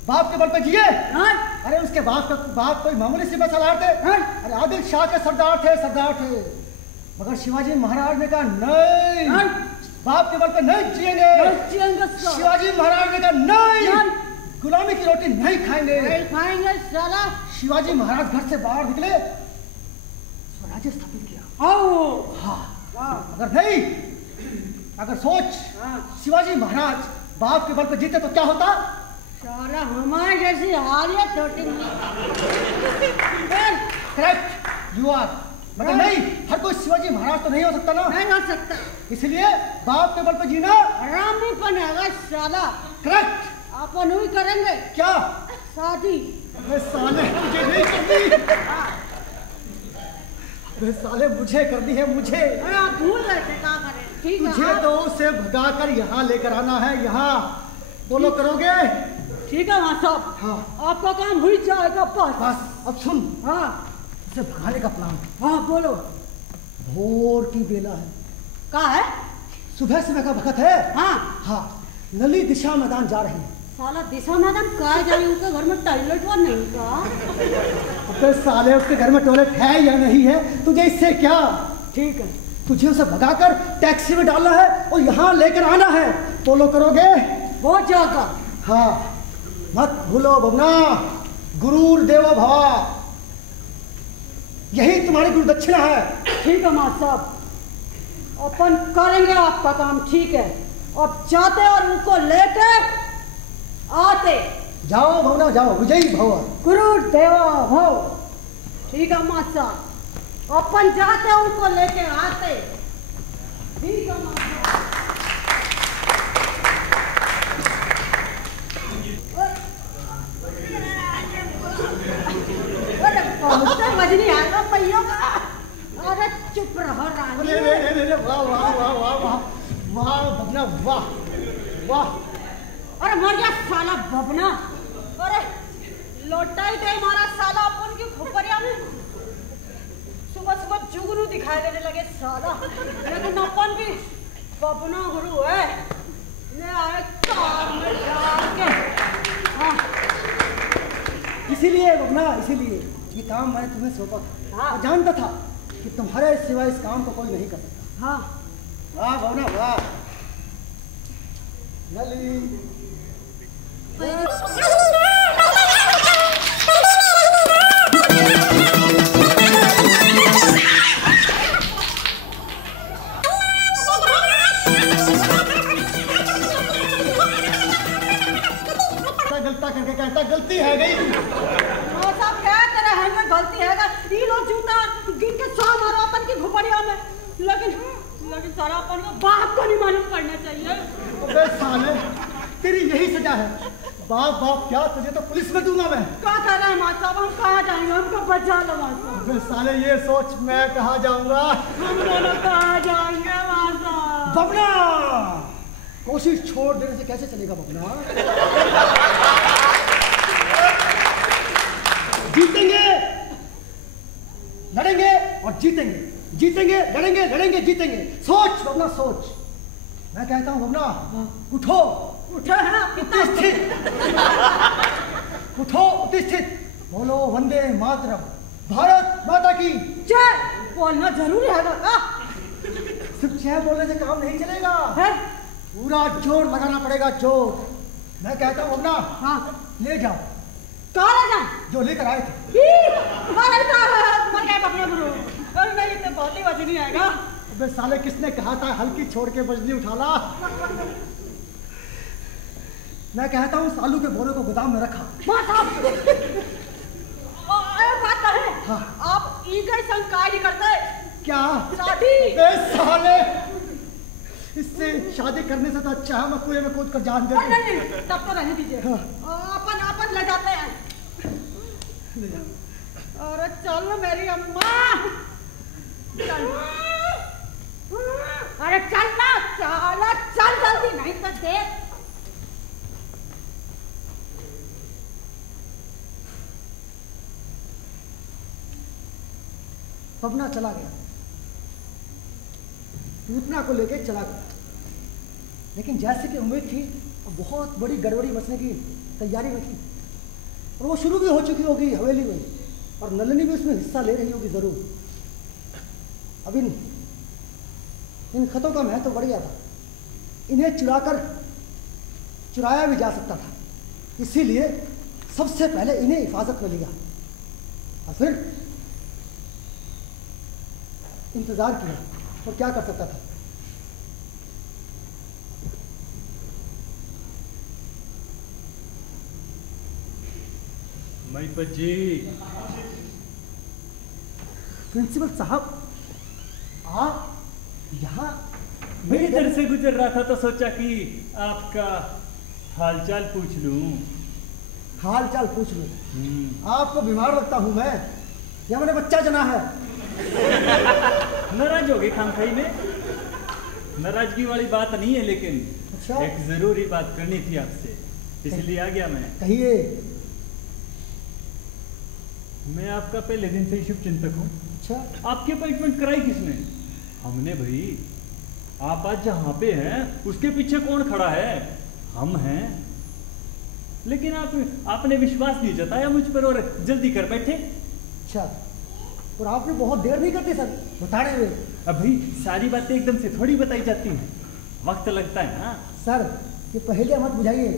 बाप के बल पे जिए? अरे उसके बाप कोई मामूली सिपह सालार थे? अरे आदिल शाह के सरदार थे, सरदार थे। मगर शिवाजी महाराज ने कहा नहीं, बाप के बल पे नहीं जिएंगे। शिवाजी महाराज ने कहा नहीं, गुलामी की रोटी नहीं खाएंगे, नहीं खाएंगे साला। शिवाजी महाराज घर से बाहर निकले, स्वराज्य स्थापित किया। हाँ, अगर नहीं, अगर सोच शिवाजी महाराज बाप के बल पे जीते तो क्या होता? साला हमारे जैसी हालियत होती। Correct, you are. मगर नहीं, हर कोई शिवाजी महाराज तो नहीं हो सकता ना। नहीं हो सकता, इसलिए बाप के बल पे जीना रामीपन है साला। करेक्ट, अपन ही करेंगे। क्या? शादी। अरे साले, मुझे नहीं करनी। अरे साले, मुझे करनी है, मुझे। अरे आप भूल गए थे, क्या करें? ठीक है, तुझे तो उसे भगाकर यहाँ लेकर आना है, यहाँ। बोलो, करोगे? ठीक है वहाँ साहब। हाँ, आपका काम हो जाएगा। बस अब सुन। हाँ, उसे भगाने का प्लान। हाँ बोलो। भोर की बेला है। क्या है? सुबह सुबह का वक्त है। हाँ हाँ, नली दिशा मैदान जा रही है। साला दिशा मैदान कहाँ जाए? उनके घर में टॉयलेट वा नहीं का? अबे साले, उसके घर में टॉयलेट है या नहीं है, तुझे इससे क्या? ठीक है, तुझे उसे भगाकर टैक्सी में डालना है और यहाँ लेकर आना है। बोलो, करोगे? वो जाएगा। हाँ, मत भूलो बबना, गुरूर देवो भव, यही तुम्हारी गुरु दक्षिणा है। ठीक है माँ साहब, अपन करेंगे आपका काम। ठीक है, अब जाते और उनको लेके आते। जाओ भवना, जाओ, विजयी भव। गुरु देवो भव। ठीक है माँ साहब, अपन जाते उनको लेके आते। ठीक है माँ साहब। मजनी आएगा पहियों का। अरे चुप रहो रानी। वाह वाह वाह वाह वाह वाह बबना, वाह वाह। अरे मर गया साला बबना। अरे लौटा ही दे मारा साला अपन की खोपरिया में। सुबह सुबह जुगनू दिखाई देने लगे साला। लेकिन अपन भी बबना गुरु है, ले आए कार में डाल के। हाँ, इसीलिए बबना, इसीलिए ये काम मैंने तुम्हें सौंपा। हाँ, मैं जानता था कि तुम्हारे सिवा इस काम को कोई नहीं कर सकता। हाँ, वाह बबना, वाह। नली गलती है ये लोग जूता गिन के 100 मारो अपन की घुपड़िया में, लेकिन सारा अपन को बाप को नहीं मालूम पड़ना चाहिए। अबे साले तेरी यही सजा है। बाप क्या, तुझे तो पुलिस में दूंगा मैं। क्या कर रहे हैं मास्टर साहब, हम कहाँ जाएंगे, हमको बचा लो मास्टर साहब। अबे साले ये सोच मैं कहाँ जाऊंगा। हम दोनों कहाँ जाएंगे मास्टर साहब। बबना कोशिश छोड़ देने से कैसे चलेगा बबना। जीतेंगे, लड़ेंगे और जीतेंगे, जीतेंगे, लड़ेंगे, लड़ेंगे, जीतेंगे। सोच बबना सोच। मैं कहता हूँ बबना उठो। उठो है ना, प्रतिष्ठित उठो, प्रतिष्ठित बोलो वंदे मातरम, भारत माता की जय। बोलना जरूरी है ना, सिर्फ जय बोलने से काम नहीं चलेगा है? पूरा जोर लगाना पड़ेगा, जोर। मैं कहता हूँ बबना हाँ ले जाओ। कहाँ ले जाए? जो लेकर आए थे। नहीं इतने बहुत ही वजनी आएगा। अबे साले किसने कहा था हल्की छोड़ के बजनी उठा ला। मैं कहता हूँ सालू के बोरे को गोदाम में रखा। बात है हाँ। आप ईगई संकार ही करते क्या शादी? साले इससे शादी करने से तो अच्छा है मैं कुएं में कूद कर जान दे। नहीं तब तो रहने दीजिए। हाँ। अपन ले जाते हैं। अरे चल मेरी अम्मा, चल। अरे चल ना, चल जल्दी, नहीं तो देख। बबना चला गया, पूतना को लेके चला गया, लेकिन जैसे कि उम्मीद थी बहुत बड़ी गड़बड़ी मचने की तैयारी में थी और वो शुरू भी हो चुकी होगी हवेली में और नलिनी भी उसमें हिस्सा ले रही होगी जरूर। अब इन खतों का महत्व बढ़ गया था, इन्हें चुराया भी जा सकता था, इसीलिए सबसे पहले इन्हें हिफाजत में लिया और फिर इंतजार किया। और क्या कर सकता था। महिपत जी। प्रिंसिपल साहब आप यहाँ मैं इधर से गुजर रहा था तो सोचा कि आपका हालचाल पूछ लूं। हालचाल पूछ लूं? आपको बीमार लगता हूं मैं या मैंने बच्चा जना है? नाराज हो गए खामखाई में? नाराजगी वाली बात नहीं है, लेकिन अच्छा? एक जरूरी बात करनी थी आपसे, इसलिए आ गया मैं। कहिए। मैं आपका पहले दिन से ही शुभ चिंतक हूँ। अच्छा? आपकी अपॉइंटमेंट कराई किसने? हमने भाई। आप आज जहाँ पे हैं उसके पीछे कौन खड़ा है? हम हैं। लेकिन आपने विश्वास नहीं जताया मुझ पर और जल्दी कर बैठे। अच्छा, और आपने बहुत देर नहीं करती सर बताने में। अब भाई सारी बातें एकदम से थोड़ी बताई जाती हैं, वक्त लगता है ना। सर ये पहेलियां मत बुझाइए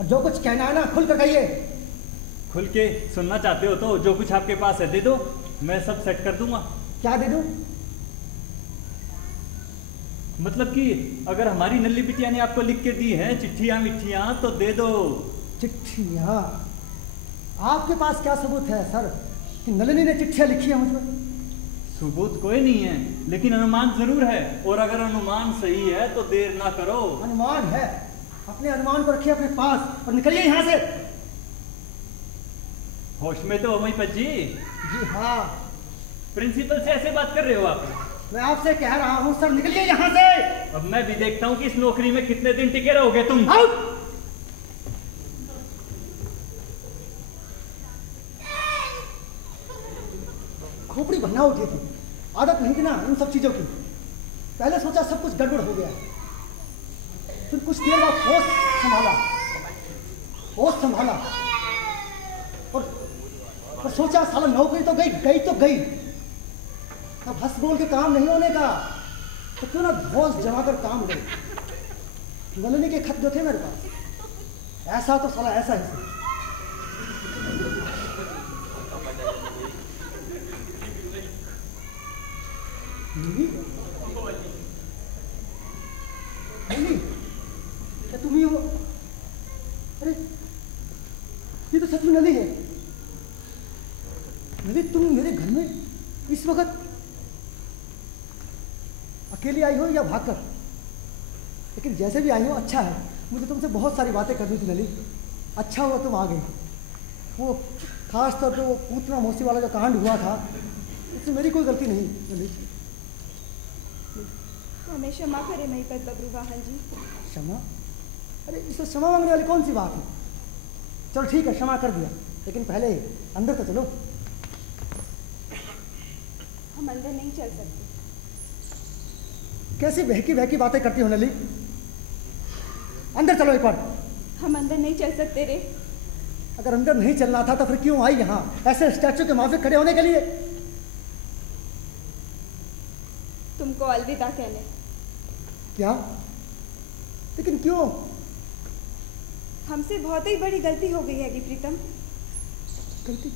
और जो कुछ कहना है ना खुल कर कहिए। खुल के सुनना चाहते हो तो जो कुछ आपके पास है दे दो, मैं सब सेट कर दूंगा। क्या दे दूं? मतलब कि अगर हमारी नल्ली बिटिया ने आपको लिख के दी है चिट्ठियां मिट्ठियां तो दे दो। चिट्ठियां? आपके पास क्या सबूत है सर कि नलिनी ने चिट्ठियां लिखी है मुझ पर? सबूत कोई नहीं है, लेकिन अनुमान जरूर है, और अगर अनुमान सही है तो देर ना करो। अनुमान है? अपने अनुमान को रखिए अपने पास और निकलिए यहाँ से। होश में तो महिपत जी? जी हाँ। प्रिंसिपल से ऐसे बात कर रहे हो आप? मैं आपसे कह रहा हूँ सर निकलिए यहाँ से। अब मैं भी देखता हूँ कि इस नौकरी में कितने दिन टिके रहोगे तुम। आउट। खोपड़ी बनना उठी थी, आदत नहीं थी ना इन सब चीजों की। पहले सोचा सब कुछ गड़बड़ हो गया, फिर कुछ देर बाद होश संभाला और सोचा साला नौकरी तो गई तो गई। अब हंस बोल के काम नहीं होने का, तो क्यों ना होश जमाकर काम ले। नलिनी के खत जो थे मेरे पास, ऐसा तो साला ऐसा ही। क्या तुम ही हो? अरे ये तो सच में नली है। नली, तुम मेरे घर में इस वक्त अकेली आई हो या भागकर? लेकिन जैसे भी आई हो अच्छा है। मुझे तुमसे बहुत सारी बातें करनी थी नली। अच्छा हुआ तुम आ गई। वो खास तौर पे वो पूतना मौसी वाला जो कांड हुआ था, इसमें मेरी कोई गलती नहीं नली। हमें क्षमा करे महिपत बब्रुवाहन जी। क्षमा? अरे इसमें क्षमा मांगने वाली कौन सी बात है? चलो ठीक है, क्षमा कर दिया, लेकिन पहले अंदर तो चलो। हम अंदर नहीं चल सकते। कैसी बहकी बहकी बातें करती हो नली? अंदर चलो एक बार। हम अंदर नहीं चल सकते रे। अगर अंदर नहीं चलना था तो फिर क्यों आई यहाँ ऐसे स्टैचू के माफिक खड़े होने के लिए? तुमको अलविदा कहने। क्या? लेकिन क्यों? हमसे बहुत ही बड़ी गलती हो गई है प्रीतम। गलती?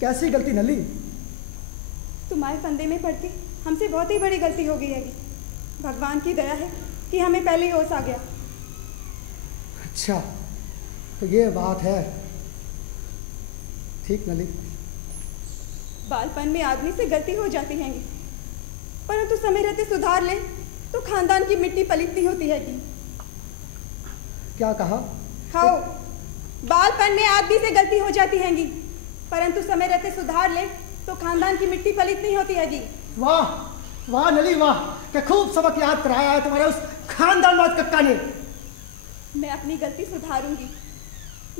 कैसी गलती नली? तुम्हारे फंदे में पड़ के हमसे बहुत ही बड़ी गलती हो गई है। भगवान की दया है कि हमें पहले ही होश आ गया। अच्छा, तो ये बात है। ठीक नली। बालपन में आदमी से गलती हो जाती है, परंतु समय रहते सुधार ले तो खानदान की मिट्टी पलीतनी होती है। क्या कहा? हाँ, बालपन में आदमी से गलती हो जाती है, परंतु समय रहते सुधार ले तो खानदान की मिट्टी पलीतनी होती है। वाह वाह नली वाह, क्या खूब सबक याद कराया है तुम्हारे उस खानदानवाज कक्का ने। मैं अपनी गलती सुधारूंगी।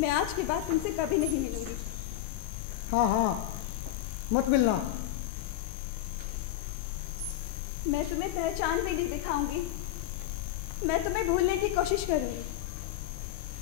मैं आज के बाद तुमसे कभी नहीं मिलूंगी। हाँ हाँ, मत मिलना। मैं तुम्हें पहचान भी नहीं दिखाऊंगी। मैं तुम्हें भूलने की कोशिश करूंगी।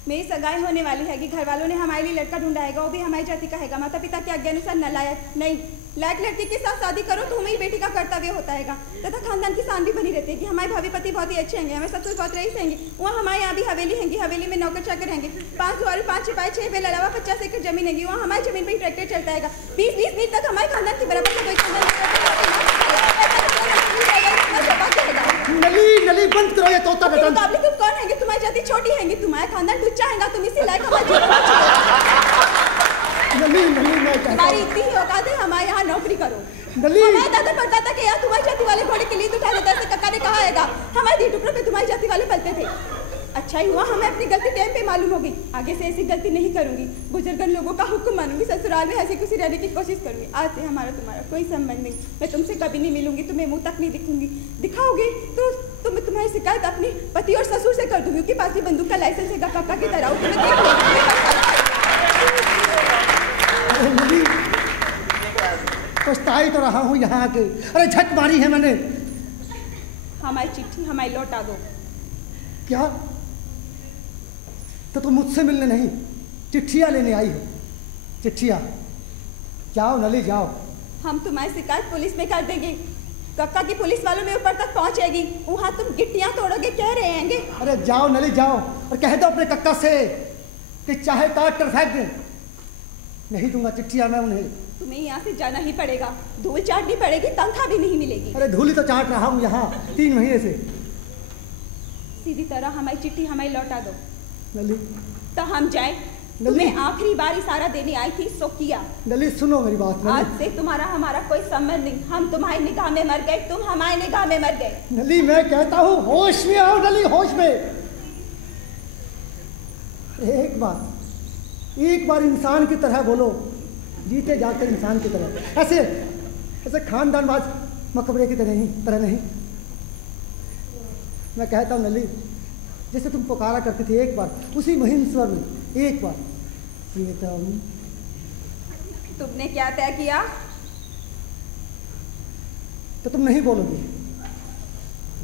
मेरी सगाई होने वाली है कि घर वालों ने हमारे लिए लड़का ढूंढा है, वो भी हमारी जाति का है। माता पिता के आज्ञानुसार नालायक नहीं, लायक लड़की के साथ शादी करो तो मेरी बेटी का कर्तव्य होता है तथा खानदान की शान भी बनी रहती है कि हमारे भाभी पति बहुत ही अच्छे हैं, हमें सब कुछ बहुत रईस हैं। वहाँ हमारे यहाँ भी हवेली है, हवेली में नौकर चाकर रहेंगे, 5 द्वार 5 सिपाही 6 बेल अलावा 50 एकड़ जमीन है। वहाँ हमारी जमीन पर ट्रैक्टर चलता है। 20-20 मिनट तक हमारे खानदान की बराबर से नली नली बंद करो ये तोता बटन। तुम कौन है? तुम्हारी जाति छोटी है, तुम्हारा खानदान टुच्चा है, तुम इसी लायक नली नली मैं हमारी इतनी ही औकात है, हमारे यहाँ नौकरी करो। नली हमारा दादा पढ़ता था कि यार तुम्हारी जाति वाले घोड़े के लिए उठा देता है, कक्का ने कहा है। हमारे 2 टुकड़ों पे तुम्हारी जाति वाले पलते थे। अच्छा ही हुआ हमें अपनी गलती टाइम पे मालूम हो गई। आगे से ऐसी गलती नहीं करूंगी। बुजुर्गन लोगों का हुक्म मानूंगी, ससुराल में हंसी खुशी रहने की कोशिश करूंगी। आज से हमारा तुम्हारा कोई संबंध नहीं। मैं तुमसे कभी नहीं मिलूंगी, तुम्हें मुंह तक नहीं दिखूंगी। दिखाओगी तो मैं तुम्हारी शिकायत अपनी पति और ससुर से कर दूंगी। उनके पास भी बंदूक का लाइसेंस है, काका की तरह। पछताई तो रहा हूँ यहाँ के। अरे झक मारी है मैंने। हमारी चिट्ठी हमारी लौटा दो। क्या? तो तुम मुझसे मिलने नहीं, चिट्ठियाँ लेने आई हो? चिट्ठियाँ? जाओ नली जाओ। हम तुम्हारी शिकायत पुलिस में कर देंगे। कक्का की पुलिस वालों में ऊपर तक पहुंचेगी। वहाँ तुम गिट्टियाँ तोड़ोगे कह रहे हैं। अरे जाओ नली जाओ और कह दो अपने कक्का से कि चाहे काट कर फेंक दे, नहीं दूंगा चिट्ठियाँ मैं उन्हें। तुम्हें यहाँ से जाना ही पड़ेगा। धूल चाटनी पड़ेगी, तनख्वाह भी नहीं मिलेगी। अरे धूली तो चाट रहा हूँ यहाँ 3 महीने से। सीधी तरह हमारी चिट्ठी हमें लौटा दो। नली तो हम जाए। तुम्हें आखिरी बार इशारा देने आई थी, सो किया। नली सुनो मेरी बात। आज से तुम्हारा हमारा कोई संबंध नहीं। हम तुम्हारी निगाह में मर गए, तुम हमारी निगाह में मर गए। नली मैं कहता हूँ होश में आओ नली, होश में। एक बार इंसान की तरह बोलो, जीते जाते इंसान की तरह। ऐसे खानदानवाज मकबरे की तरह नहीं। मैं कहता हूँ नली, जैसे तुम पुकारा करती थी एक बार, उसी महीन स्वर में एक बार, प्रियतम। तुमने क्या तय किया? तो तुम नहीं बोलोगे।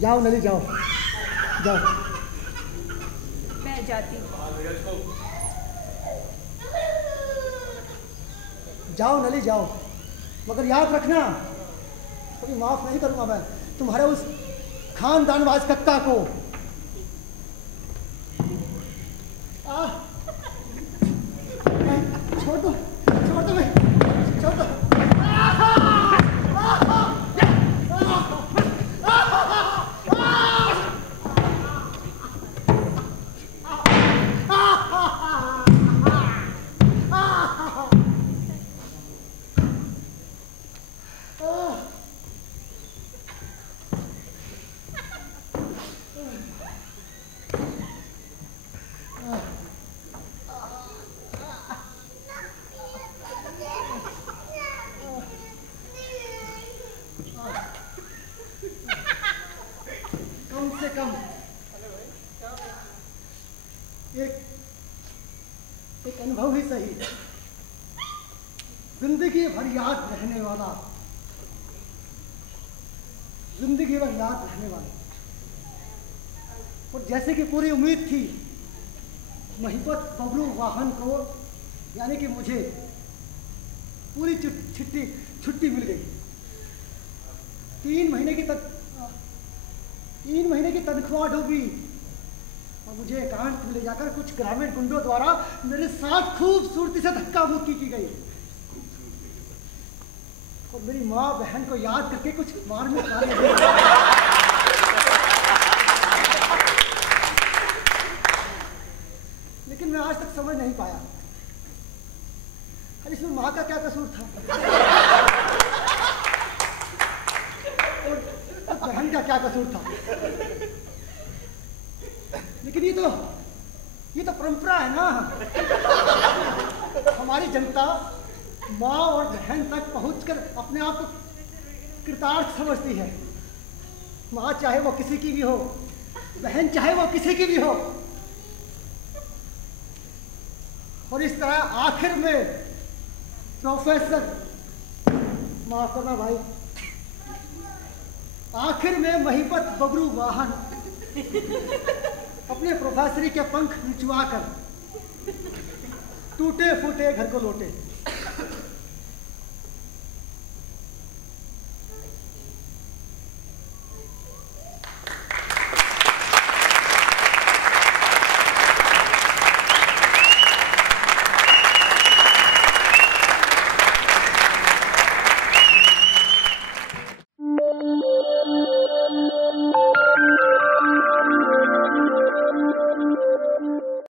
जाओ नली जाओ जाओ। मैं जाती हूँ। जाओ नली जाओ, मगर याद रखना कभी माफ नहीं करूंगा मैं तुम्हारे उस खानदानवाज कक्का को। छोड़ दो मैं, छोड़ दो। कम एक अनुभव ही सही, जिंदगी भर याद रहने वाला, जिंदगी भर याद रहने वाला। और जैसे कि पूरी उम्मीद थी, महिपत बबलू वाहन को यानी कि मुझे पूरी छुट्टी मिल गई। 3 महीने की तनख्वाह डूबी और मुझे एकांत में ले जाकर कुछ ग्रामीण गुंडों द्वारा मेरे साथ खूबसूरती से धक्का मुक्की की गई और मेरी माँ बहन को याद करके कुछ मार्मिक कार्य लेकिन मैं आज तक समझ नहीं पाया अरे इसमें माँ का क्या कसूर था और बहन का क्या कसूर था। लेकिन ये तो परंपरा है ना, हमारी जनता माँ और बहन तक पहुंचकर अपने आप को कृतार्थ समझती है। माँ चाहे वो किसी की भी हो, बहन चाहे वो किसी की भी हो। और इस तरह आखिर में प्रोफेसर, माफ करना भाई, आखिर में महिपत बबरू वाहन अपने प्रोफेसरी के पंख निचवाकर टूटे फूटे घर को लौटे।